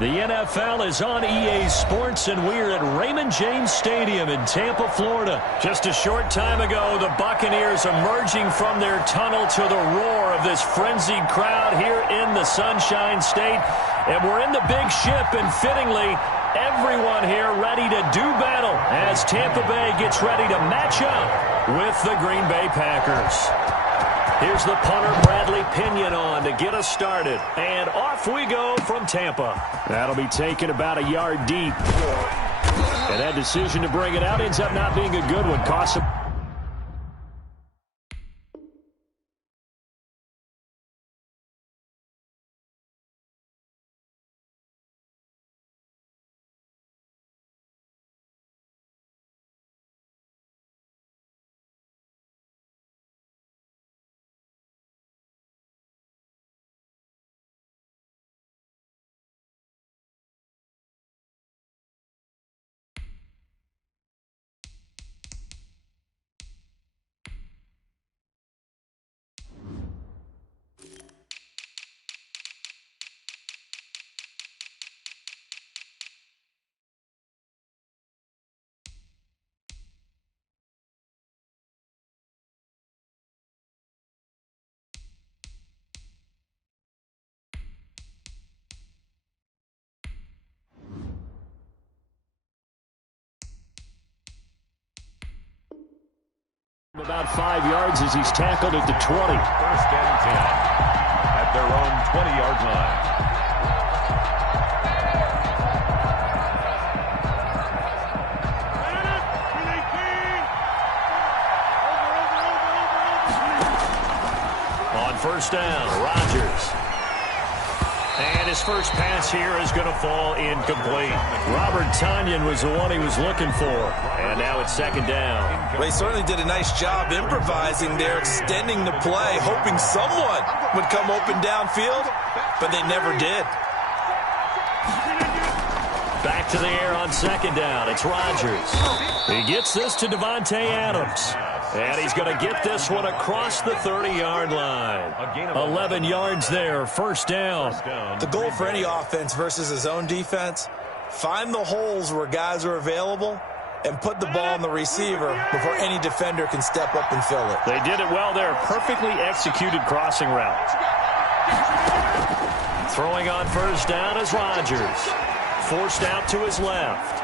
The NFL is on EA Sports, and we're at Raymond James Stadium in Tampa, Florida. Just a short time ago, the Buccaneers emerging from their tunnel to the roar of this frenzied crowd here in the Sunshine State. And we're in the big ship, and fittingly, everyone here ready to do battle as Tampa Bay gets ready to match up with the Green Bay Packers. Here's the punter, Bradley Pinion, on to get us started. And off we go from Tampa. That'll be taken about a yard deep. And that decision to bring it out ends up not being a good one. Costs him. About 5 yards as he's tackled at the 20. First and 10 at their own 20-yard line. On first down, Rodgers. And his first pass here is going to fall incomplete. Robert Tonyan was the one he was looking for. And now it's second down. Well, he certainly did a nice job improvising there, extending the play, hoping someone would come open downfield, but they never did. Back to the air on second down. It's Rodgers. He gets this to Davante Adams. And he's going to get this one across the 30-yard line. 11 yards there, first down. The goal for any offense versus his own defense, find the holes where guys are available and put the ball on the receiver before any defender can step up and fill it. They did it well there. Perfectly executed crossing route. Throwing on first down is Rodgers. Forced out to his left.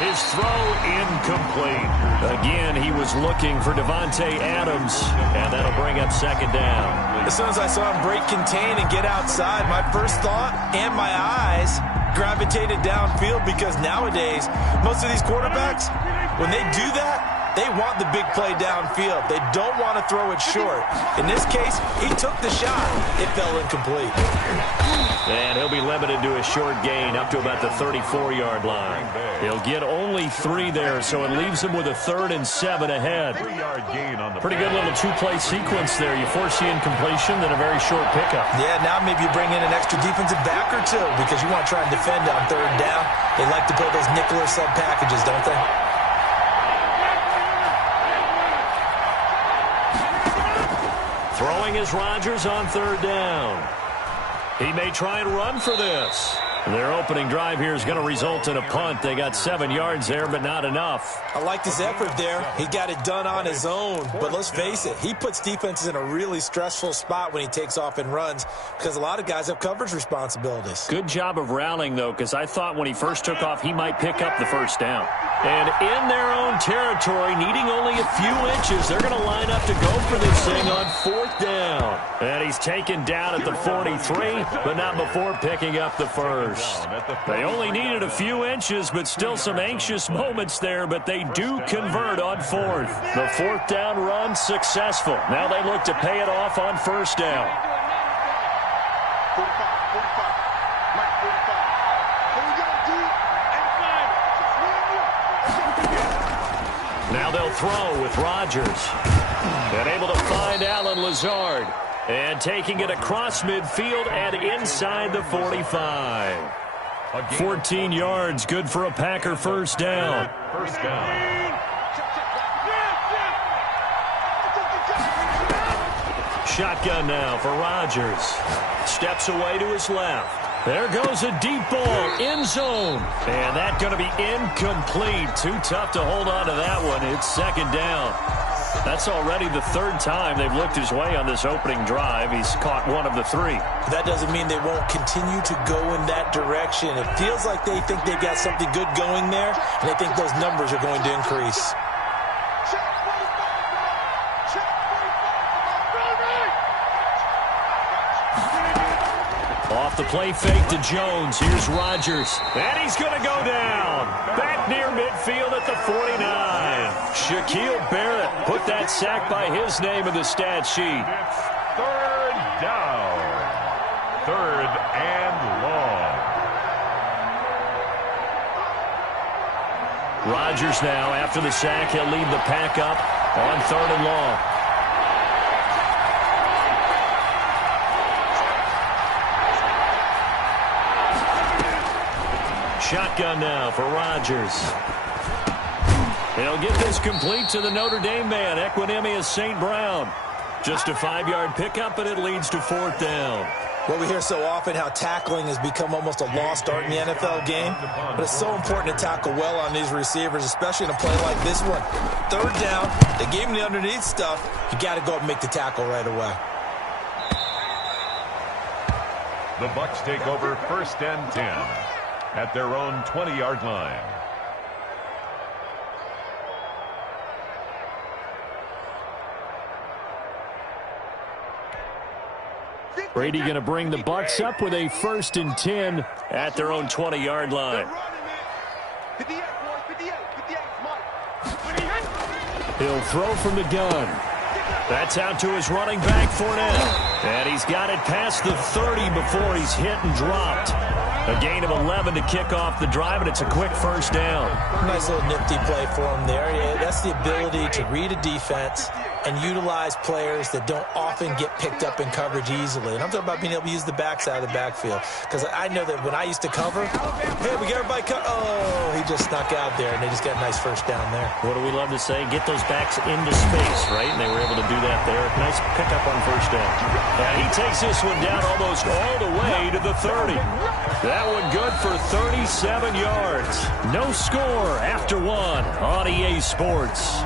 His throw incomplete. Again, he was looking for Davante Adams, and that'll bring up second down. As soon as I saw him break contain and get outside, my first thought and my eyes gravitated downfield, because nowadays, most of these quarterbacks, when they do that, they want the big play downfield. They don't want to throw it short. In this case, he took the shot. It fell incomplete. And he'll be limited to a short gain up to about the 34-yard line. He'll get only 3 there, so it leaves him with a 3rd and 7 ahead. Pretty good little two-play sequence there. You force the incompletion, then a very short pickup. Yeah, now maybe you bring in an extra defensive back or two because you want to try and defend on third down. They like to play those nickel or sub packages, don't they? Throwing is Rodgers on third down. He may try and run for this. Their opening drive here is going to result in a punt. They got 7 yards there, but not enough. I liked his effort there. He got it done on his own. But let's face it, he puts defenses in a really stressful spot when he takes off and runs because a lot of guys have coverage responsibilities. Good job of rallying, though, because I thought when he first took off, he might pick up the first down. And in their own territory, needing only a few inches, they're going to line up to go for this thing on fourth down. And he's taken down at the 43, but not before picking up the first. They only needed a few inches, but still some anxious moments there, but they do convert on fourth. The fourth down run successful. Now they look to pay it off on first down. 45. Mike 45. Here we go, D. Now they'll throw with Rodgers. And able to find Allen Lazard. And taking it across midfield and inside the 45. 14 yards, good for a Packer first down. First down. Shotgun now for Rodgers. Steps away to his left. There goes a deep ball, end zone. And that's going to be incomplete. Too tough to hold on to that one. It's second down. That's already the third time they've looked his way on this opening drive. He's caught one of the three. That doesn't mean they won't continue to go in that direction. It feels like they think they've got something good going there, and they think those numbers are going to increase. Off the play fake to Jones. Here's Rodgers. And he's going to go down. Back near midfield at the 49. Shaquille Barrett put that sack by his name in the stat sheet. It's third down. Third and long. Rodgers now, after the sack, he'll lead the pack up on third and long. Shotgun now for Rodgers. He'll get this complete to the Notre Dame man, Equanimous St. Brown. Just a 5-yard pickup, and it leads to fourth down. Well, we hear so often how tackling has become almost a lost art in the NFL game, but it's so important to tackle well on these receivers, especially in a play like this one. Third down, they gave him the underneath stuff. You got to go and make the tackle right away. The Bucs take over first and 10 at their own 20-yard line. Brady going to bring the Bucs up with a first and 10 at their own 20-yard line. He'll throw from the gun. That's out to his running back, Fournette. And he's got it past the 30 before he's hit and dropped. A gain of 11 to kick off the drive, and it's a quick first down. Nice little nifty play for him there. Yeah, that's the ability to read a defense and utilize players that don't often get picked up in coverage easily. And I'm talking about being able to use the backside of the backfield. Because I know that when I used to cover, hey, we got everybody oh, he just snuck out there, and they just got a nice first down there. What do we love to say? Get those backs into space, right? And they were able to do that there. Nice pickup on first down. And he takes this one down almost all the way to the 30. That one good for 37 yards. No score after one on EA Sports.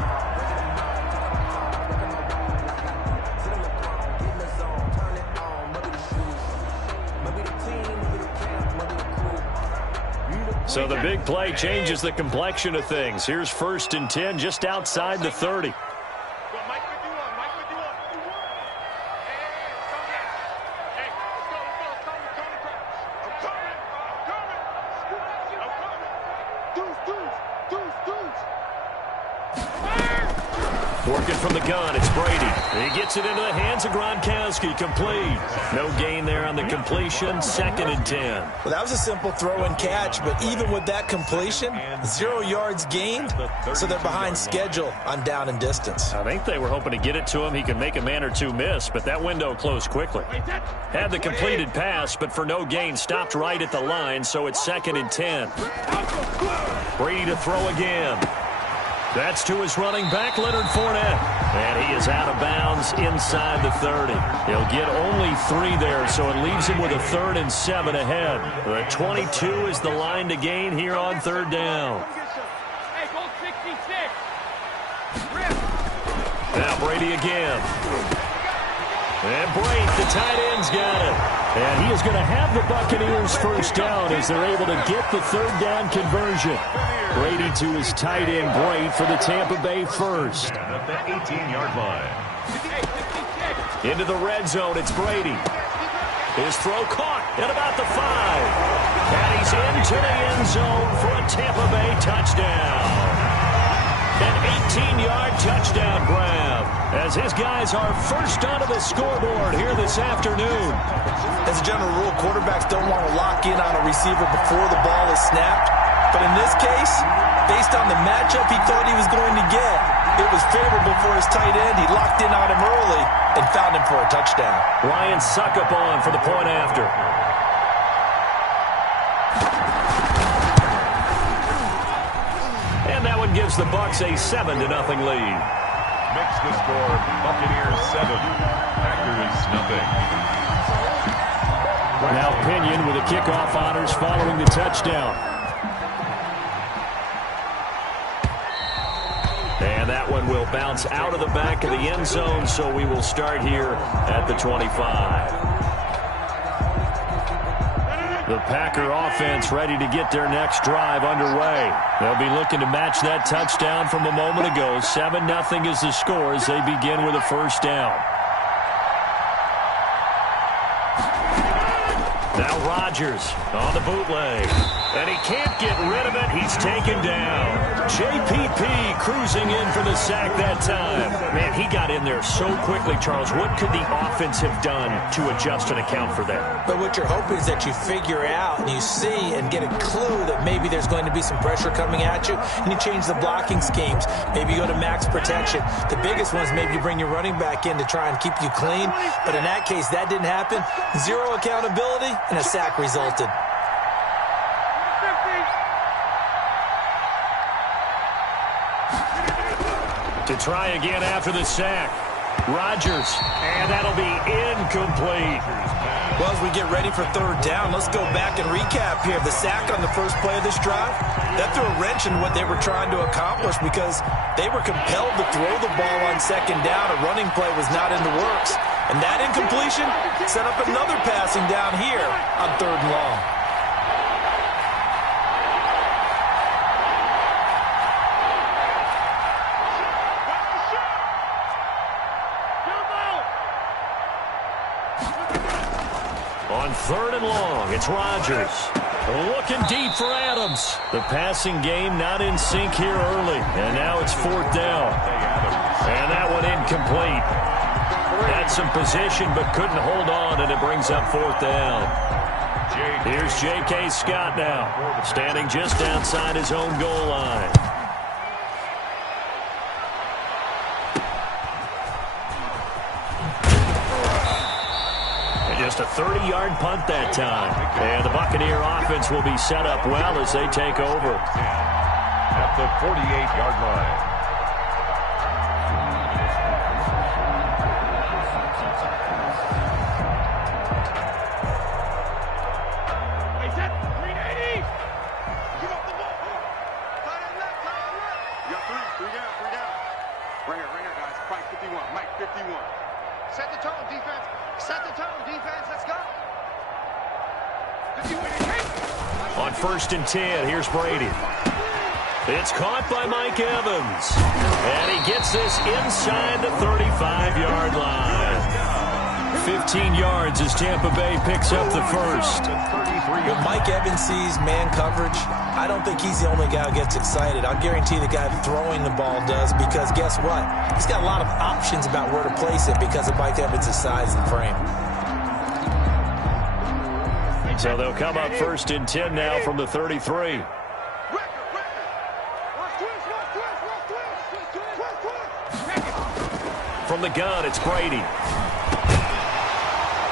So the big play changes the complexion of things. Here's first and 10 just outside the 30. Working from the gun, it's Brady. He gets it into the hands of Gronkowski, complete. No gain there on the completion, second and 10. Well, that was a simple throw and catch, but even with that completion, 0 yards gained, so they're behind schedule on down and distance. I think they were hoping to get it to him. He could make a man or two miss, but that window closed quickly. Had the completed pass, but for no gain, stopped right at the line, so it's second and 10. Brady to throw again. That's to his running back, Leonard Fournette. And he is out of bounds inside the 30. He'll get only 3 there, so it leaves him with a 3rd and 7 ahead. The 22 is the line to gain here on third down. Now Brady again. And Brate, the tight end's got it. And he is going to have the Buccaneers first down as they're able to get the third down conversion. Brady to his tight end, Brate, for the Tampa Bay first. At the 18-yard line. Into the red zone, it's Brady. His throw caught at about the 5. And he's into the end zone for a Tampa Bay touchdown. An 18-yard touchdown grab as his guys are first onto the scoreboard here this afternoon. As a general rule, quarterbacks don't want to lock in on a receiver before the ball is snapped. But in this case, based on the matchup he thought he was going to get, it was favorable for his tight end. He locked in on him early and found him for a touchdown. Ryan Suckup on for the point after. And that one gives the Bucs a 7-0 lead. Makes the score Buccaneers 7, Packers nothing. Now Pinion with the kickoff honors following the touchdown. And that one will bounce out of the back of the end zone, so we will start here at the 25. The Packer offense ready to get their next drive underway. They'll be looking to match that touchdown from a moment ago. 7-0 is the score as they begin with a first down. Now Rodgers on the bootleg. And he can't get rid of it. He's taken down. JPP cruising in for the sack that time. Man, he got in there so quickly, Charles. What could the offense have done to adjust and account for that? But what you're hoping is that you figure out and you see and get a clue that maybe there's going to be some pressure coming at you, and you change the blocking schemes. Maybe you go to max protection. The biggest one is maybe you bring your running back in to try and keep you clean. But in that case, that didn't happen. Zero accountability, and a sack resulted. To try again after the sack. Rodgers, and that'll be incomplete. Well, as we get ready for third down, let's go back and recap here. The sack on the first play of this drive, that threw a wrench in what they were trying to accomplish because they were compelled to throw the ball on second down. A running play was not in the works. And that incompletion set up another passing down here on third and long. On third and long, it's Rodgers. Looking deep for Adams. The passing game not in sync here early. And now it's fourth down. And that one incomplete. Had some position but couldn't hold on, and it brings up fourth down. Here's J.K. Scott now, standing just outside his own goal line. Just a 30-yard punt that time. And the Buccaneer offense will be set up well as they take over. At the 48-yard line. Hey, set. 380. Give up the ball. Tight end left, tight end left. You got three down. Right here, guys. Mike 51, Mike 51. Set the tone, defense. Set the tone, defense. Let's go. On first and 10, here's Brady. It's caught by Mike Evans. And he gets this inside the 35-yard line. 15 yards as Tampa Bay picks up the first. When Mike Evans sees man coverage, I don't think he's the only guy who gets excited. I'll guarantee the guy throwing the ball does, because guess what? He's got a lot of options about where to place it because of Mike Evans' size and frame. So they'll come up first and 10 now from the 33. From the gun, it's Brady.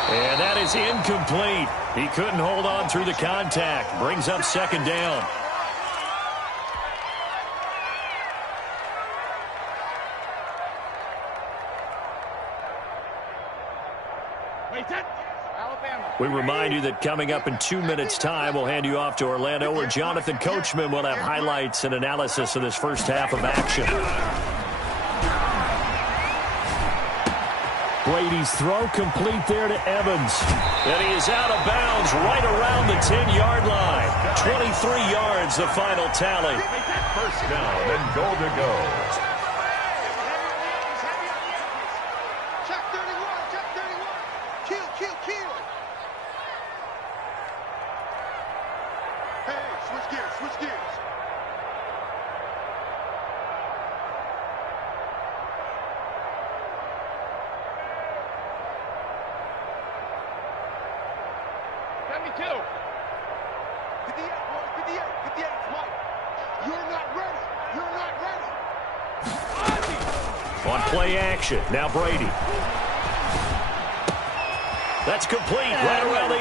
And that is incomplete. He couldn't hold on through the contact. Brings up second down. We remind you that coming up in 2 minutes' time, we'll hand you off to Orlando, where Jonathan Coachman will have highlights and analysis of this first half of action. Brady's throw complete there to Evans. And he is out of bounds right around the 10-yard line. 23 yards, the final tally. First down and goal to go. Check 31, check 31. Kill. Hey, switch gears. Get the 8, boys. Get the 8, Mike. You're not ready. On play action, now Brady. That's complete right around the 8.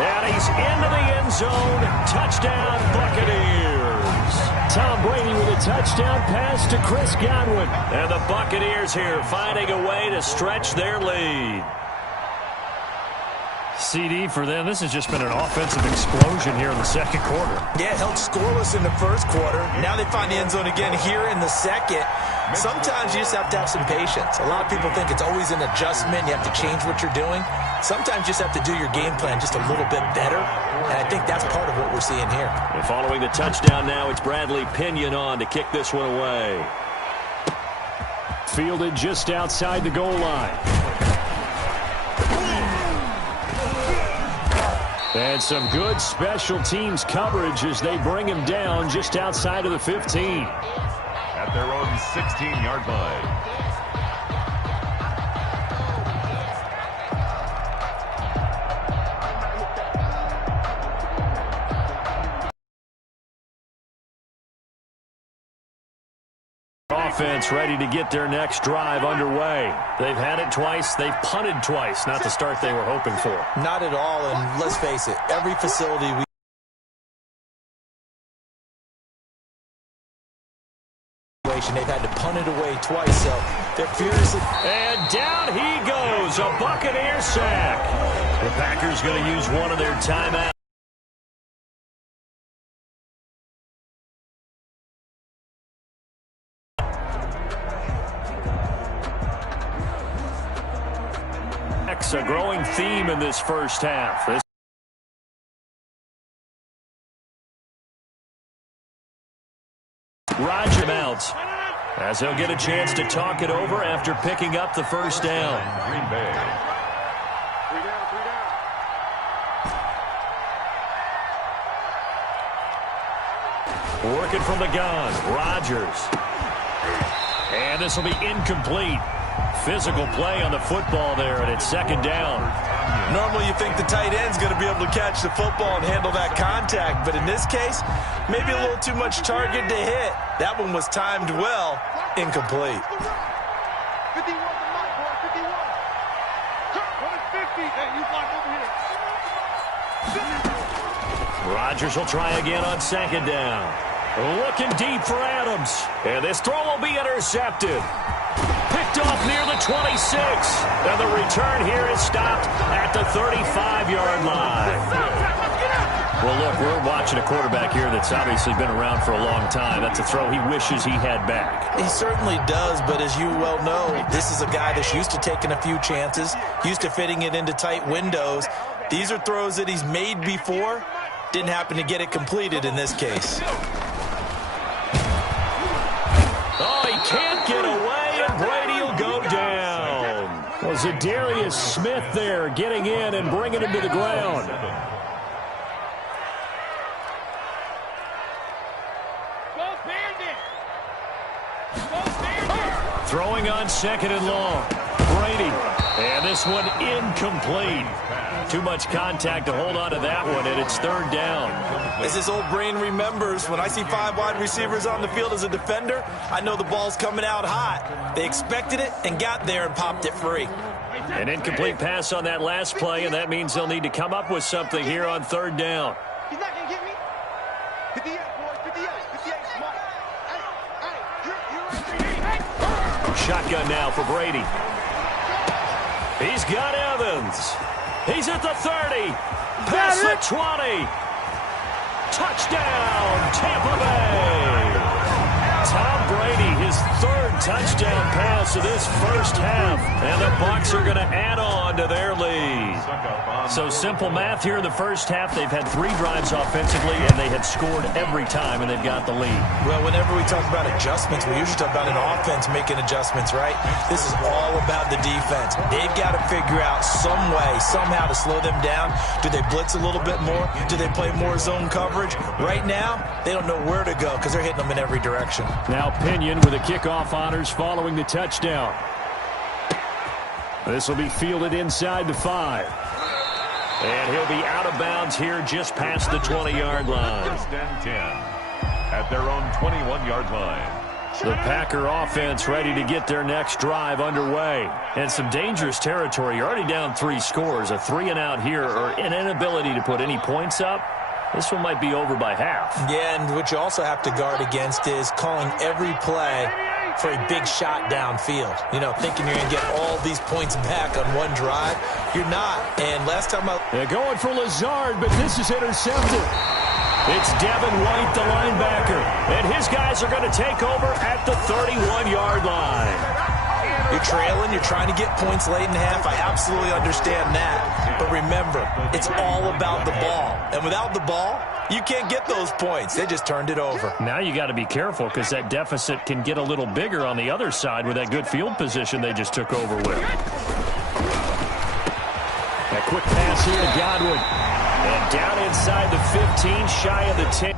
And he's into the end zone. Touchdown, Buccaneers. Tom Brady with a touchdown pass to Chris Godwin. And the Buccaneers here finding a way to stretch their lead. CD for them. This has just been an offensive explosion here in the second quarter. Yeah, held scoreless in the first quarter. Now they find the end zone again here in the second. Sometimes you just have to have some patience. A lot of people think it's always an adjustment. You have to change what you're doing. Sometimes you just have to do your game plan just a little bit better, and I think that's part of what we're seeing here. And following the touchdown now, it's Bradley Pinion on to kick this one away. Fielded just outside the goal line. And some good special teams coverage as they bring him down just outside of the 15. At their own 16-yard line. Offense ready to get their next drive underway. They've had it twice. They've punted twice. Not the start they were hoping for. Not at all, and let's face it, every facility they've had to punt it away twice, so they're furiously. And down he goes, a Buccaneer sack. The Packers going to use one of their timeouts. A growing theme in this first half. Roger mounts as he'll get a chance to talk it over after picking up the first down. Green Bay. 3 down, 3 down. Working from the gun, Rodgers. And this will be incomplete. Physical play on the football there, and it's second down. Normally you think the tight end's going to be able to catch the football and handle that contact, but in this case, maybe a little too much target to hit. That one was timed well, incomplete. 51 to Mike, boy, 51. What is 50? Hey, you block over here. Rodgers will try again on second down. Looking deep for Adams. And this throw will be intercepted. Picked off near the 26. And the return here is stopped at the 35-yard line. Well, look, we're watching a quarterback here that's obviously been around for a long time. That's a throw he wishes he had back. He certainly does, but as you well know, this is a guy that's used to taking a few chances, used to fitting it into tight windows. These are throws that he's made before. Didn't happen to get it completed in this case. Oh, he can't get away, and Brady will go down. Was it Darius Smith there getting in and bringing him to the ground? Throwing on second and long. Brady. And this one incomplete. Too much contact to hold on to that one, and it's third down. As his old brain remembers, when I see 5 wide receivers on the field as a defender, I know the ball's coming out hot. They expected it and got there and popped it free. An incomplete pass on that last play, and that means they'll need to come up with something here on third down. He's not going to get me. 58, boys, 58. 58, Mike. Hey, Shotgun now for Brady. He's got Evans. He's at the 30. Past the 20. Touchdown, Tampa Bay. Tom Brady, his third touchdown pass of this first half. And the Bucs are going to add on to their lead. So simple math here in the first half. They've had 3 drives offensively, and they had scored every time, and they've got the lead. Well, whenever we talk about adjustments, we usually talk about an offense making adjustments, right? This is all about the defense. They've got to figure out some way, somehow to slow them down. Do they blitz a little bit more? Do they play more zone coverage? Right now, they don't know where to go because they're hitting them in every direction. Now Pinion with the kickoff honors following the touchdown. This will be fielded inside the 5. And he'll be out of bounds here just past the 20-yard line. First and 10 at their own 21-yard line. The Packer offense ready to get their next drive underway. And some dangerous territory. You're already down 3 scores. A 3-and-out here or an inability to put any points up. This one might be over by half. Yeah, and what you also have to guard against is calling every play for a big shot downfield. You know, thinking you're going to get all these points back on one drive. You're not. And last time they're going for Lazard, but this is intercepted. It's Devin White, the linebacker. And his guys are going to take over at the 31-yard line. You're trailing. You're trying to get points late in half. I absolutely understand that. But remember, it's all about the ball. And without the ball, you can't get those points. They just turned it over. Now you got to be careful because that deficit can get a little bigger on the other side with that good field position they just took over with. A quick pass here to Godwin. And down inside the 15, shy of the 10.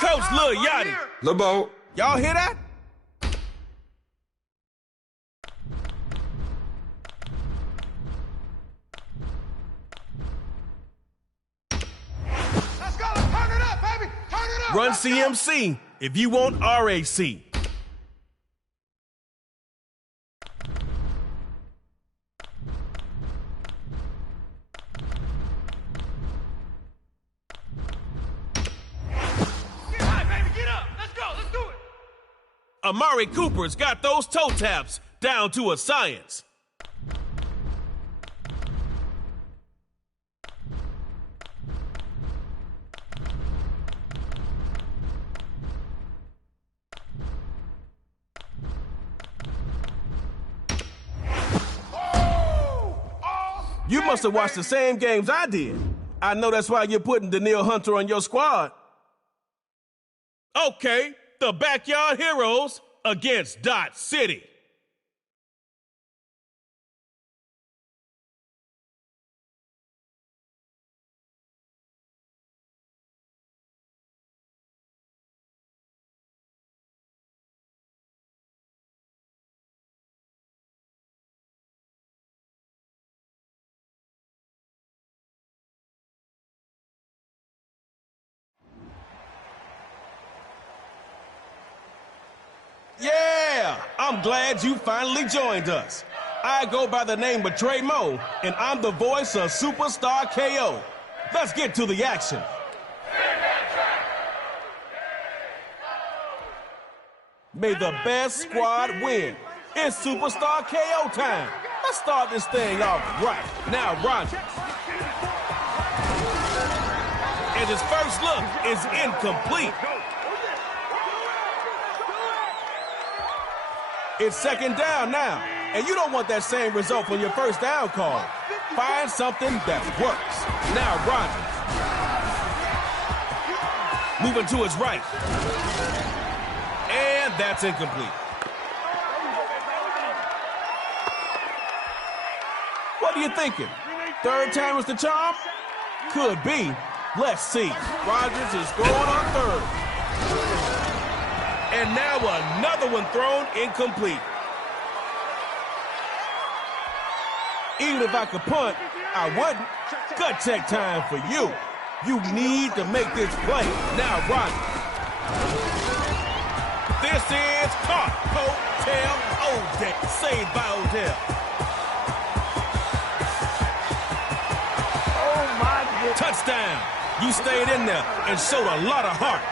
Coach Lil Yachty. LeBeau. Y'all hear that? Let's go. Turn it up, baby. Turn it up. Run CMC if you want RAC. Amari Cooper's got those toe taps down to a science. You must have watched the same games I did. I know that's why you're putting Danielle Hunter on your squad. Okay. The Backyard Heroes against Dot City. Yeah, I'm glad you finally joined us. I go by the name of Trey Moe, and I'm the voice of Superstar KO. Let's get to the action. May the best squad win. It's Superstar KO time. Let's start this thing off right. Now, Roger. And his first look is incomplete. It's second down now, and you don't want that same result from your first down call. Find something that works. Now Rodgers. Moving to his right. And that's incomplete. What are you thinking? Third time was the charm? Could be. Let's see. Rodgers is going on third. And now another one thrown incomplete. Even if I could punt, I wouldn't. Gut check time for you. You need to make this play. Now, Rodgers. This is caught. Hotel Odell. Saved by Odell. Oh, my Touchdown. You stayed in there and showed a lot of heart.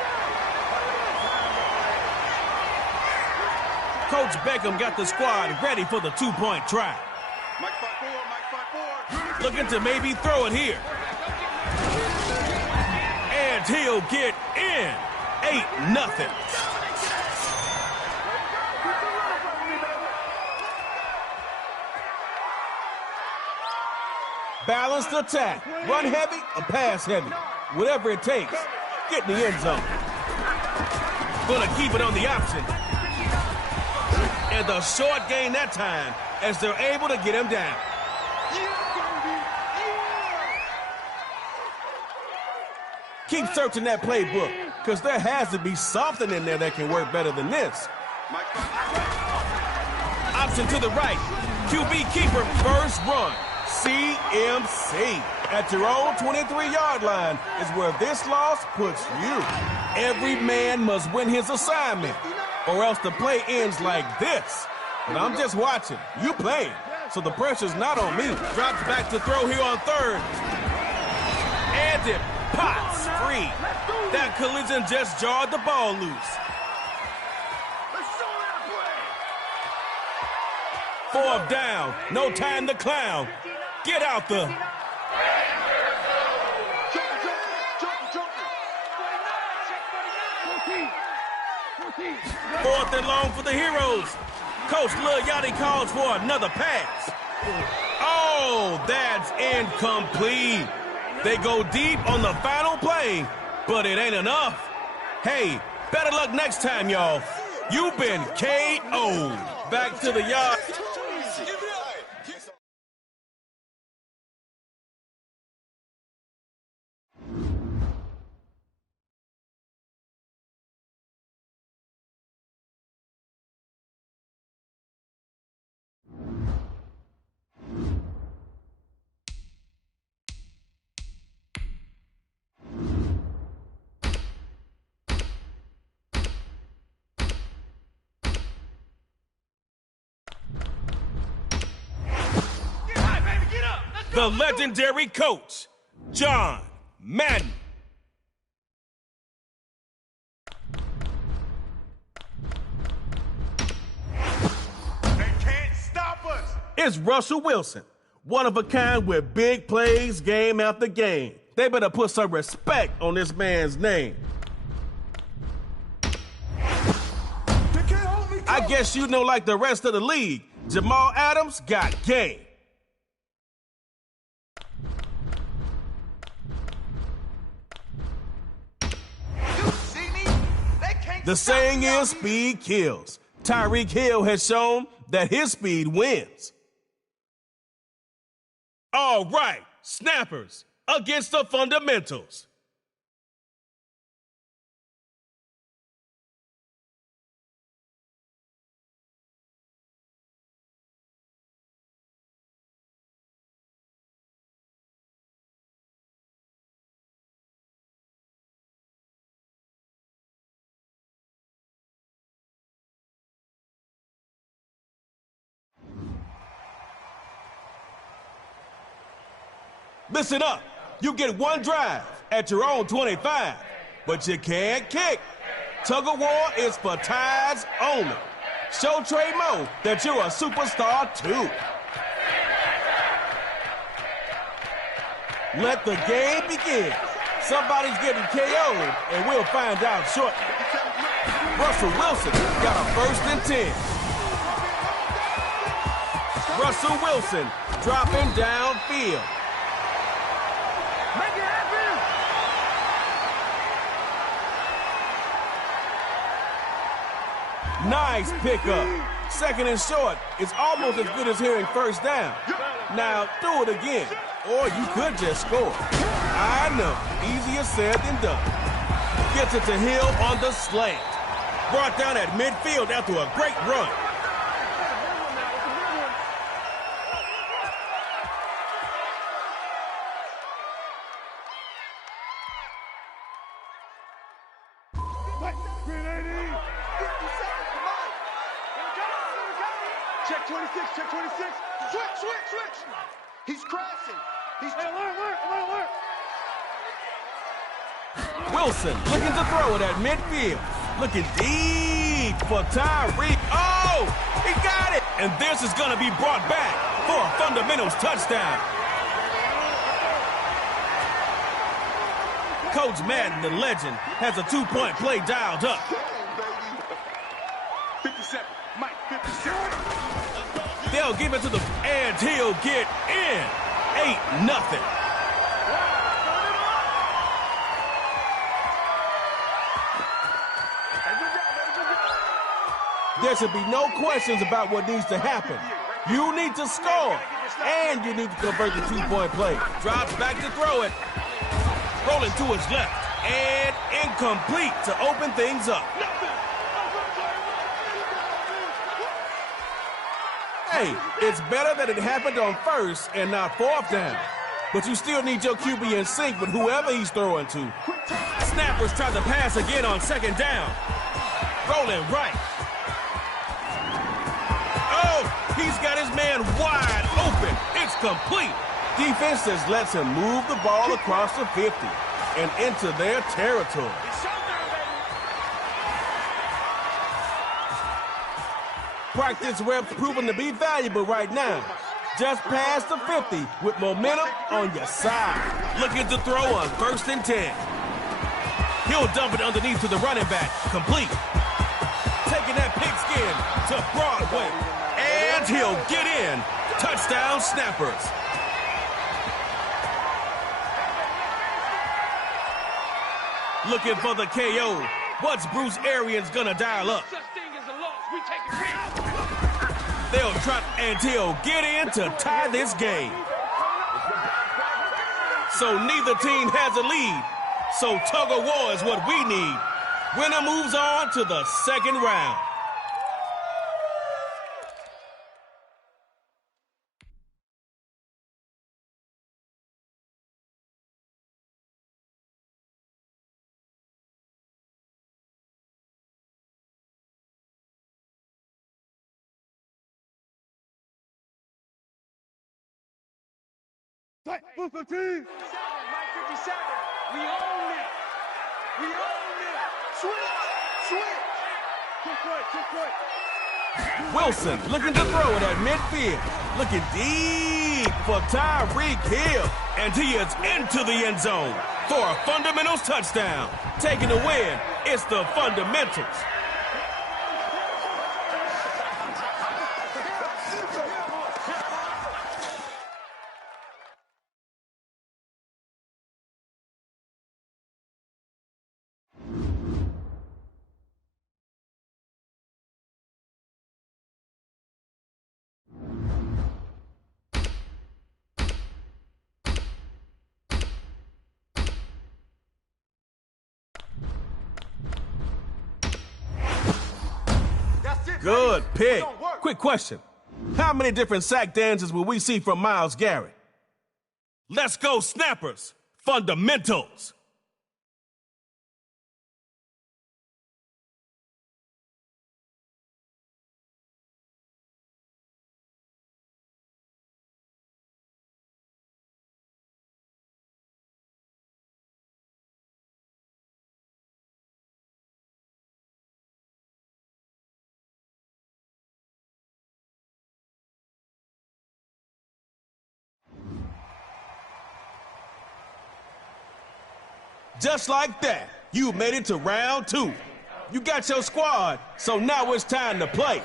Coach Beckham got the squad ready for the two-point try. Mike 5-4, Mike 5-4. Looking to maybe throw it here. And he'll get in. 8-0. Balanced attack. Run heavy or pass heavy. Whatever it takes. Get in the end zone. Gonna keep it on the option. And the short gain that time as they're able to get him down. Keep searching that playbook, because there has to be something in there that can work better than this. Option to the right. QB keeper first run. CMC. At your own 23-yard line is where this loss puts you. Every man must win his assignment, or else the play ends like this. But I'm just watching. You playing. So the pressure's not on me. Drops back to throw here on third. And it pops free. That collision just jarred the ball loose. Fourth down. No time to clown. Get out the... Fourth and long for the Heroes. Coach Lil Yachty calls for another pass. Oh, that's incomplete. They go deep on the final play, but it ain't enough. Hey, better luck next time, y'all. You've been KO'd. Back to the yard. The legendary coach, John Madden. They can't stop us. It's Russell Wilson, one of a kind with big plays game after game. They better put some respect on this man's name. I guess you know, like the rest of the league, Jamal Adams got game. The saying is speed kills. Tyreek Hill has shown that his speed wins. All right, snappers against the fundamentals. Listen up. You get one drive at your own 25, but you can't kick. Tug of war is for ties only. Show Trey Moe that you're a superstar too. Let the game begin. Somebody's getting KO'd, and we'll find out shortly. Russell Wilson got a 1st and 10. Russell Wilson dropping downfield. Make it happen. Nice pickup. 2nd and short is almost as good as hearing 1st down. Now, do it again, or you could just score. I know, easier said than done. Gets it to Hill on the slant. Brought down at midfield after a great run. Check 26, check 26. Switch. He's crashing. He's... Hey, alert. Wilson looking to throw it at midfield. Looking deep for Tyreek. Oh, he got it. And this is going to be brought back for a fundamentals touchdown. Coach Madden, the legend, has a two-point play dialed up. 57. Mike, 57. They'll give it to the, and he'll get in. 8-0. There should be no questions about what needs to happen. You need to score, and you need to convert the two-point play. Drops back to throw it. Rolling to his left, and incomplete to open things up. Hey, it's better that it happened on first and not fourth down. But you still need your QB in sync with whoever he's throwing to. Snappers try to pass again on second down. Rolling right. Oh, he's got his man wide open. It's complete. Defense just lets him move the ball across the 50 and into their territory. Practice reps proven to be valuable right now. Just past the 50 with momentum on your side. Looking to throw on 1st and 10. He'll dump it underneath to the running back. Complete. Taking that pigskin to Broadway. And he'll get in. Touchdown Snappers. Looking for the KO. What's Bruce Arians gonna dial up? They'll try and he'll get in to tie this game. So neither team has a lead. So tug of war is what we need. Winner moves on to the second round. Mike 57. We own it. We own it. Switch. Too quick. Wilson looking to throw it at midfield. Looking deep for Tyreek Hill. And he is into the end zone for a fundamentals touchdown. Taking the win, it's the fundamentals. Good pick. Quick question. How many different sack dances will we see from Myles Garrett? Let's go, Snappers. Fundamentals. Just like that, you made it to round 2. You got your squad, so now it's time to play.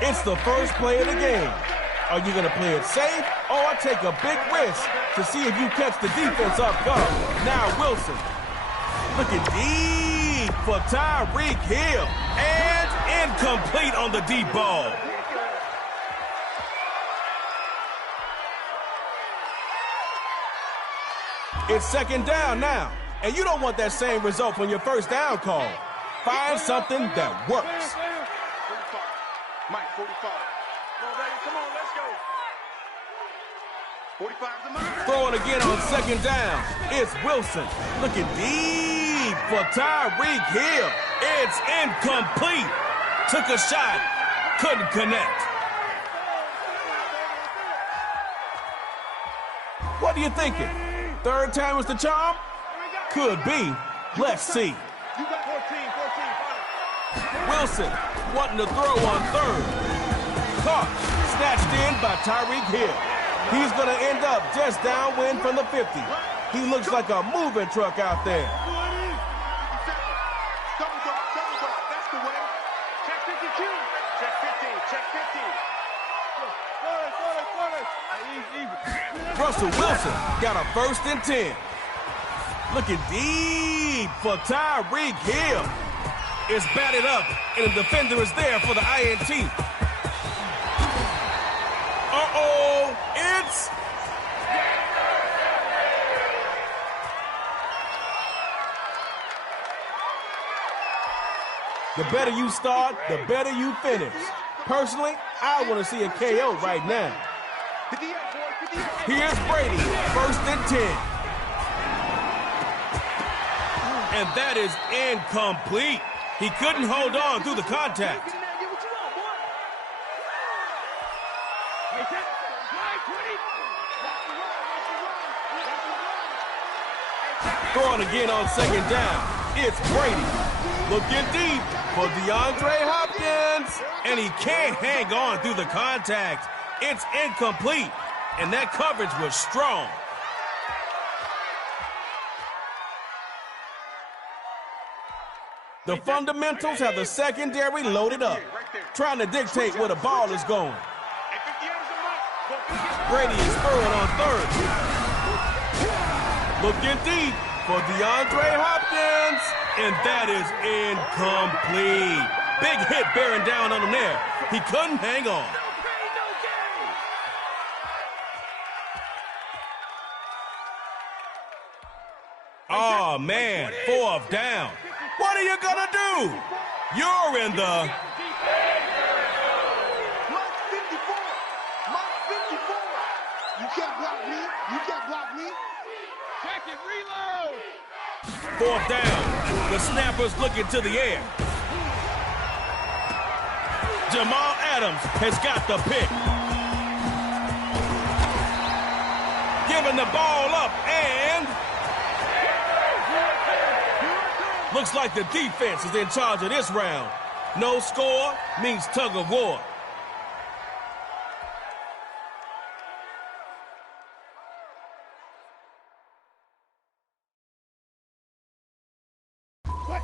It's the first play of the game. Are you going to play it safe or take a big risk to see if you catch the defense off guard? Now Wilson looking deep for Tyreek Hill. And incomplete on the deep ball. It's second down now, and you don't want that same result from your first down call. Find something that works. 45. Mike, 45. Come on, let's go. 45 is the mark. Throwing again on second down. It's Wilson looking deep for Tyreek Hill. It's incomplete. Took a shot. Couldn't connect. What are you thinking? Third time is the charm? Could be. Let's see. You got 14. Wilson wanting to throw on third. Caught. Snatched in by Tyreek Hill. He's going to end up just downwind from the 50. He looks like a moving truck out there. Double dog. That's the way. Check 52. Check 15. Check 15. Russell Wilson got a 1st and 10. Looking deep for Tyreek Hill. It's batted up, and the defender is there for the INT. Uh-oh, it's... The better you start, the better you finish. Personally, I want to see a KO right now. Here's Brady, 1st and 10. And that is incomplete. He couldn't hold on through the contact. Throwing again on 2nd down. It's Brady. Looking deep for DeAndre Hopkins. And he can't hang on through the contact. It's incomplete. And that coverage was strong. The fundamentals have the secondary loaded up, trying to dictate where the ball is going. Brady is throwing on third. Looking deep for DeAndre Hopkins, and that is incomplete. Big hit bearing down on him there. He couldn't hang on. Oh, man, 4th down. What are you gonna do? You're in the... Mark 54. Mark 54. You can't block me. You can't block me. Check it, reload. 4th down. The snapper's looking to the air. Jamal Adams has got the pick. Giving the ball up, and... Looks like the defense is in charge of this round. No score means tug of war. Come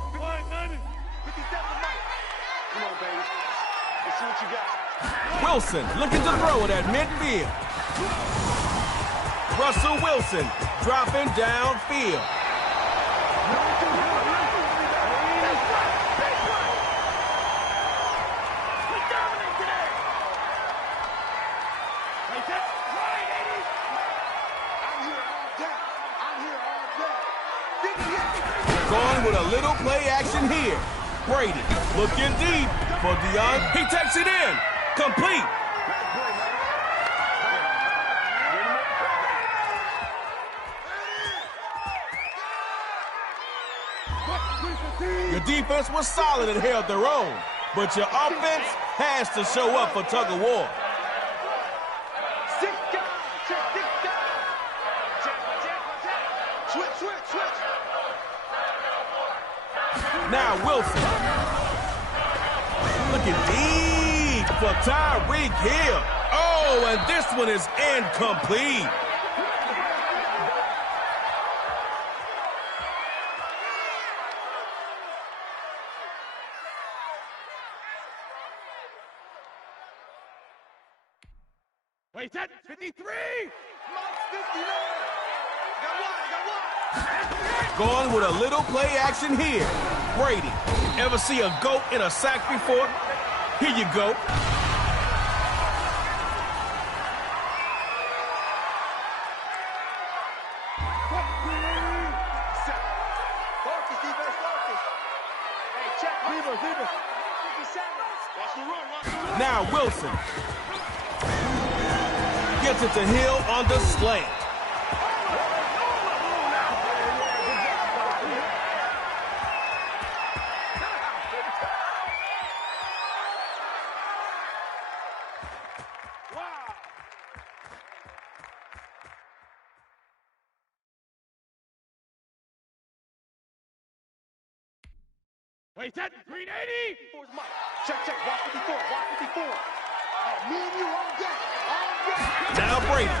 on, baby. Let's see what you got. Wilson looking to throw it at midfield. Russell Wilson dropping downfield. Going with a little play action here. Brady looking deep for DeAndre. He takes it in. Complete. Your defense was solid and held their own, but your offense has to show up for tug of war. Now Wilson. Looking deep for Tyreek Hill. Oh, and this one is incomplete. Wait, that 53! Mark 59! Got one. Going with a little play action here. Brady, ever see a goat in a sack before? Here you go. Focus, defense, focus. Hey, check. Beaver. 57. Watch the run. Now Wilson gets it to Hill on the slant. Wait, set. Green 80. Check, check. Watch 54. Watch 54. Me and you on deck. Now Brady.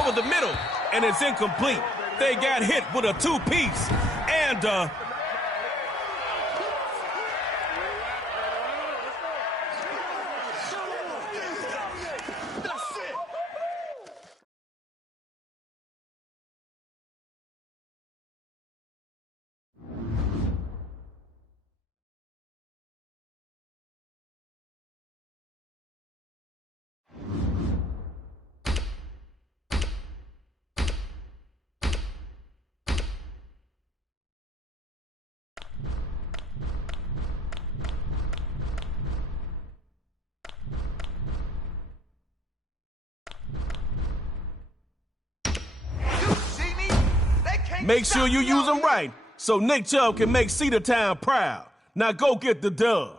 Over the middle, and it's incomplete. They got hit with a two-piece. And, make sure you use them right so Nick Chubb can make Cedartown proud. Now go get the dub.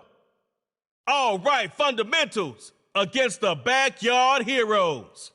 All right, fundamentals against the backyard heroes.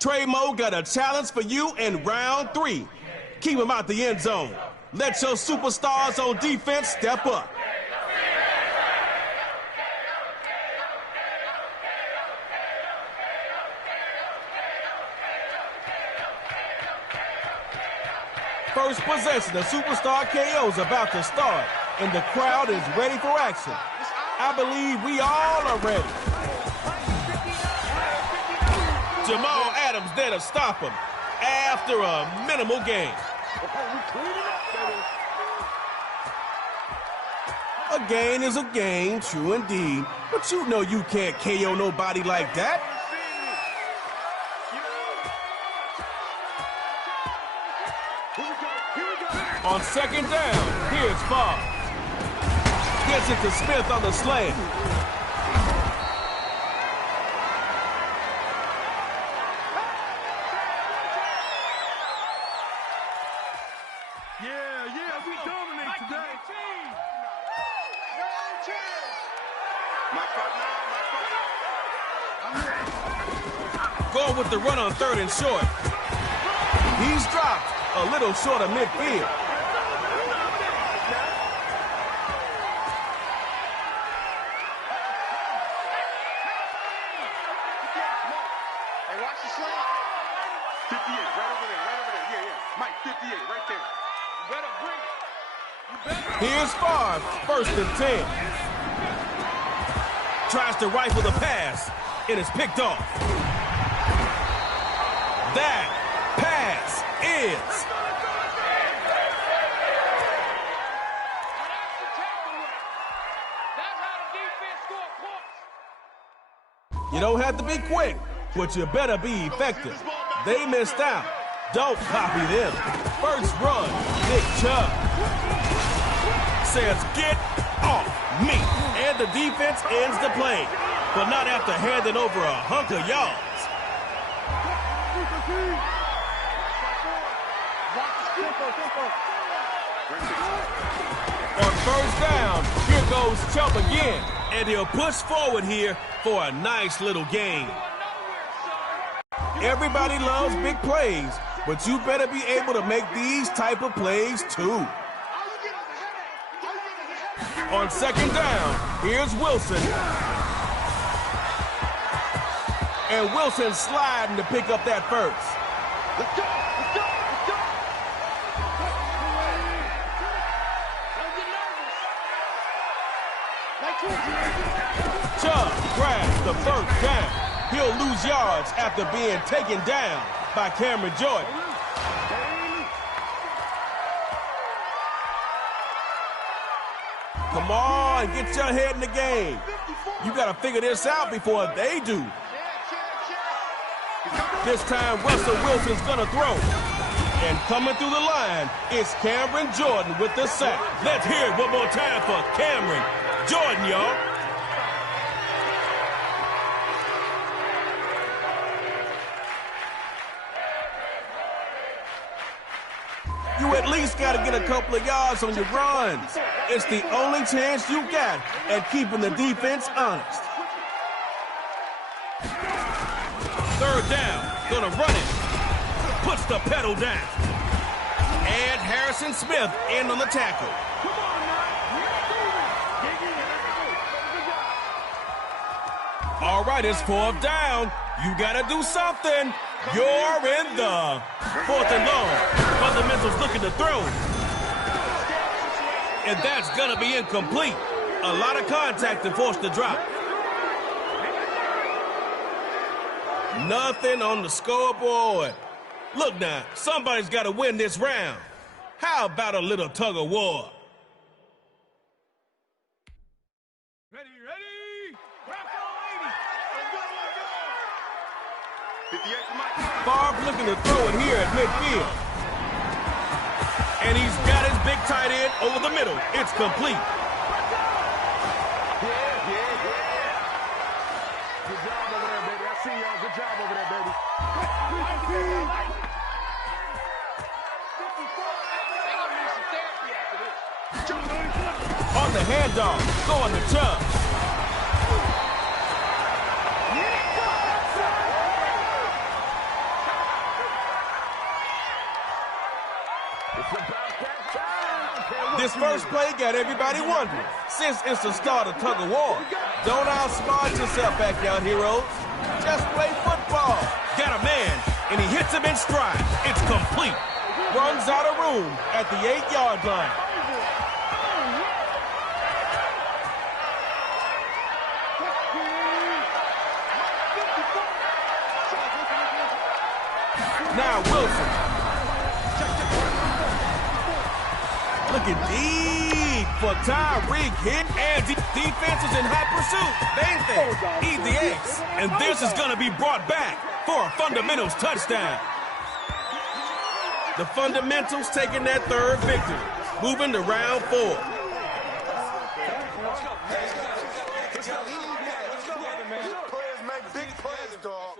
Trey Moe got a challenge for you in round 3. Keep him out the end zone. Let your superstars on defense step up. First possession, the Superstar KO is about to start, and the crowd is ready for action. I believe we all are ready. Jamal Adams there to stop him after a minimal gain. A gain is a gain, true indeed, but you know you can't KO nobody like that. On second down, here's Favre. Gets it to Smith on the slant. We dominate today. Going with the run on third and short. He's dropped a little short of midfield. Hey, watch the slant. 58, right over there. Yeah. Mike, 58, right there. You better bring it. Here's Favre, first and 10. Tries to rifle the pass. It is picked off. That pass is you don't have to be quick, but you better be effective. They missed out. Don't copy them. First run, Nick Chubb says, "Get off me." And the defense ends the play, but not after handing over a hunk of yards. On first down, here goes Chubb again, and he'll push forward here for a nice little gain. Everybody loves big plays, but you better be able to make these type of plays too. On second down, here's Wilson. And Wilson sliding to pick up that first. Let's go. Chubb grabs the first down. He'll lose yards after being taken down by Cameron Jordan. Come on, get your head in the game. You got to figure this out before they do. This time, Russell Wilson's going to throw. And coming through the line, it's Cameron Jordan with the sack. Let's hear it one more time for Cameron Jordan, y'all. You at least got to get a couple of yards on your runs. It's the only chance you got at keeping the defense honest. Third down, gonna run it. Puts the pedal down. And Harrison Smith in on the tackle. All right, it's fourth down. You gotta do something. You're in the fourth and long. Fundamentals looking to throw. And that's gonna be incomplete. A lot of contact to force the drop. Nothing on the scoreboard. Look now, somebody's got to win this round. How about a little tug of war? Ready. Let's go, 88 Favre looking to throw it here at midfield. And he's got his big tight end over the middle. It's complete. Good job over there, baby. I see y'all. Good job over there, baby. On the handoff, going to Chubb. This first play got everybody wondering. Since it's the start of tug of war, don't outsmart yourself, backyard heroes. Just play football. Got a man, and he hits him in stride. It's complete. Runs out of room at the 8-yard line. Now Wilson. Looking deep for Tyreek hit, and defense is in hot pursuit. They need the ace, and this is going to be brought back for a fundamentals touchdown. The fundamentals taking that third victory, moving to round 4. Players make big plays, dog.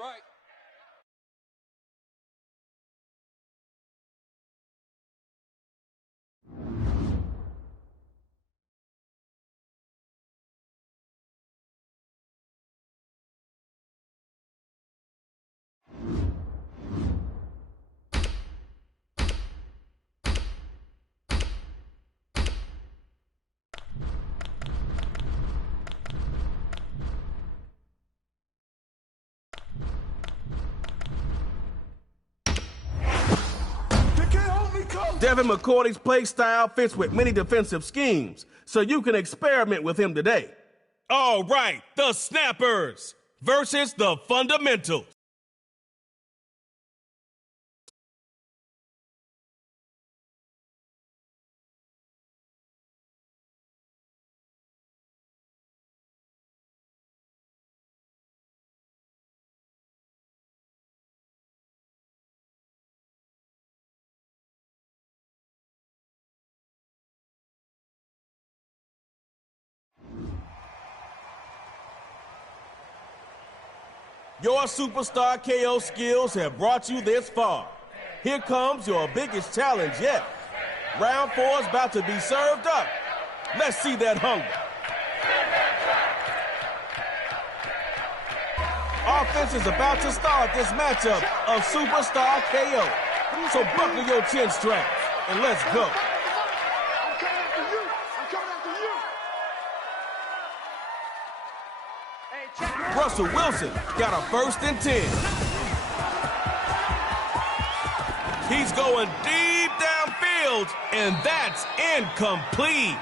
Devin McCourty's play style fits with many defensive schemes, so you can experiment with him today. All right, the Snappers versus the Fundamentals. Your superstar KO skills have brought you this far. Here comes your biggest challenge yet. Round 4 is about to be served up. Let's see that hunger. Offense is about to start this matchup of superstar KO. So buckle your chin straps and let's go. Russell Wilson got a 1st and 10. He's going deep downfield, and that's incomplete.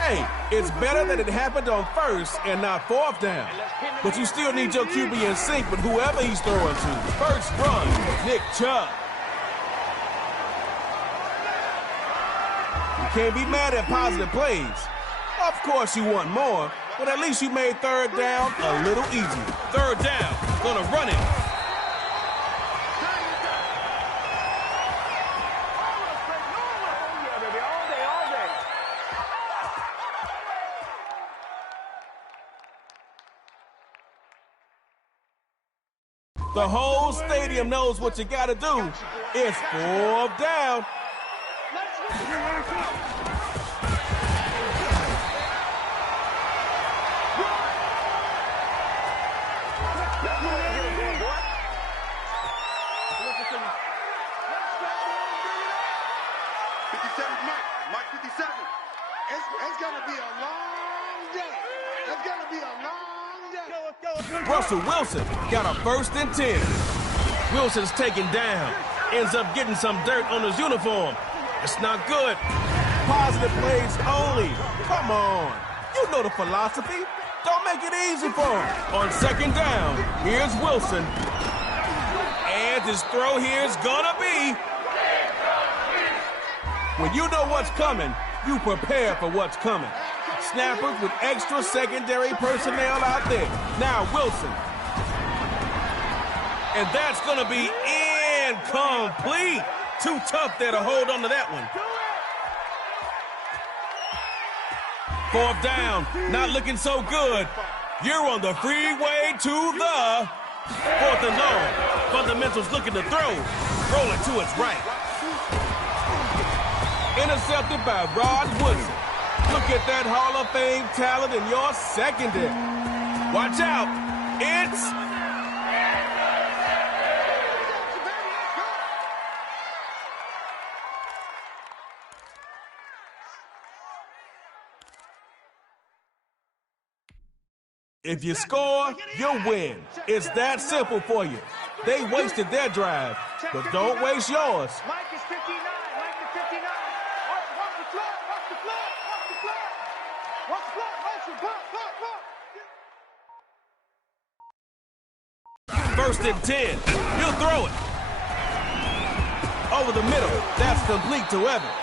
Hey, it's better that it happened on 1st and not 4th down. But you still need your QB in sync with whoever he's throwing to. First run, Nick Chubb. Can't be mad at positive plays. Of course you want more, but at least you made third down a little easier. Third down, gonna run it. The whole stadium knows what you gotta do. It's fourth down. Mike 57. It's gonna be a long day. It's gonna be a long day. Russell Wilson got a 1st and 10. Wilson's taken down. Ends up getting some dirt on his uniform. It's not good. Positive plays only. Come on. You know the philosophy. Don't make it easy for him. On 2nd down, here's Wilson. And his throw here's gonna be. When you know what's coming, you prepare for what's coming. Snappers with extra secondary personnel out there. Now Wilson. And that's going to be incomplete. Too tough there to hold on to that one. 4th down, not looking so good. You're on the freeway to the 4th and long. Fundamentals looking to throw. Rolling to its right. Intercepted by Rod Woodson. Look at that Hall of Fame talent in your secondary. Watch out. It's... If you score, you win. It's that simple for you. They wasted their drive, but don't waste yours. Mike is 59. Mike is 59. Watch the clock. Watch the clock. Watch the clock. Watch the clock. Watch the clock. First and 10. He'll throw it. Over the middle. That's complete to Evans.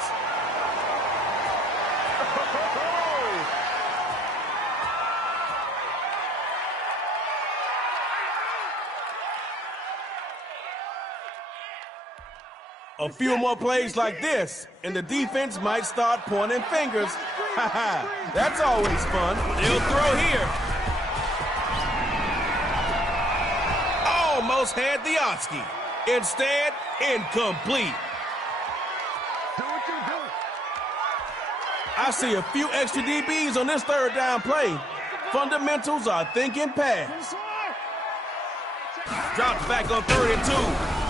A few more plays like this, and the defense might start pointing fingers. Ha that's always fun. They'll throw here. Almost had the Oski. Instead, incomplete. I see a few extra DBs on this 3rd down play. Fundamentals are thinking pass. Drops back on 3rd and 2.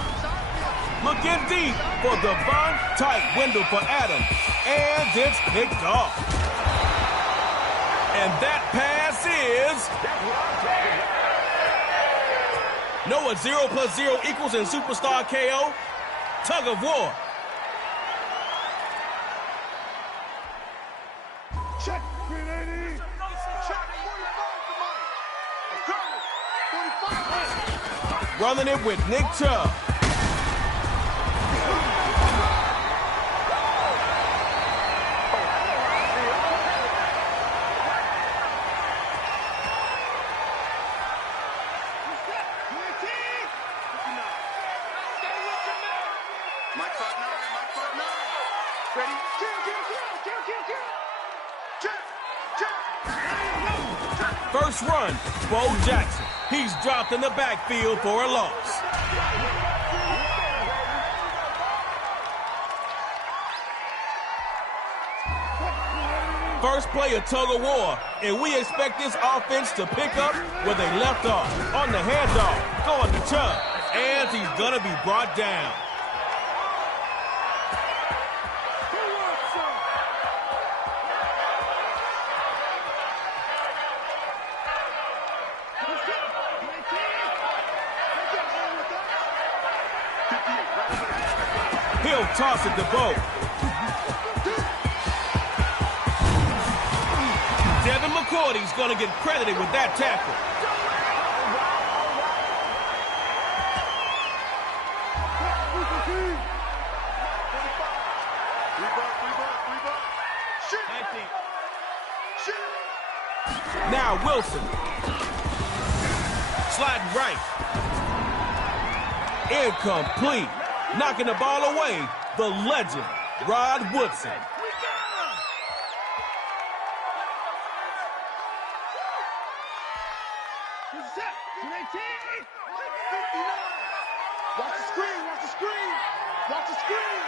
Looking deep for the Von. Tight window for Adams. And it's picked off. And that pass is... Know what 0 + 0 equals in Superstar KO? Tug of war. Check. 380. Check. 45 for Mike. Running it with Nick Chubb. First run, Bo Jackson. He's dropped in the backfield for a loss. First play a tug of war, and we expect this offense to pick up where they left off. On the handoff, going to Chubb, and he's going to be brought down. He'll toss it to Bo. Devin McCourty's going to get credited with that tackle. Now Wilson. Sliding right. Incomplete. Knocking the ball away. The legend, Rod Woodson. Watch the screen, watch the screen. Watch the screen.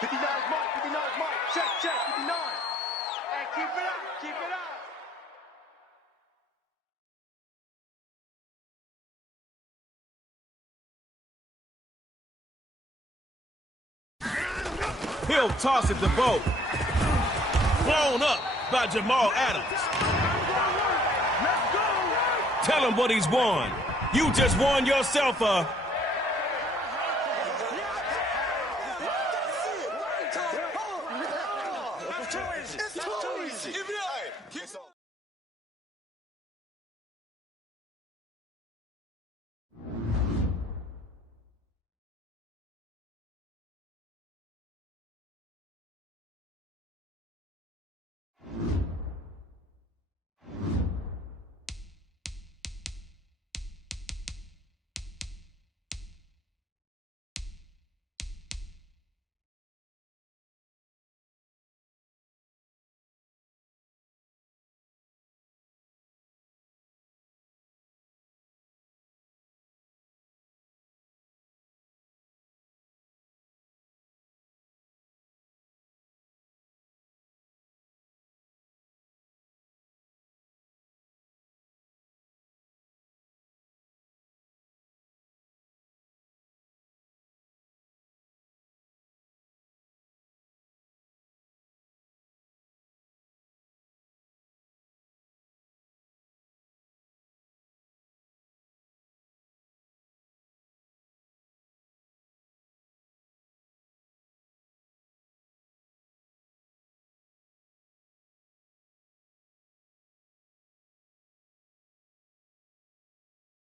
59 is Mike, 59 is Mike. Check, 59. Hey, keep it up, keep it up. He'll toss it to Bo. Blown up by Jamal Adams. Tell him what he's won. You just won yourself a... It's too easy.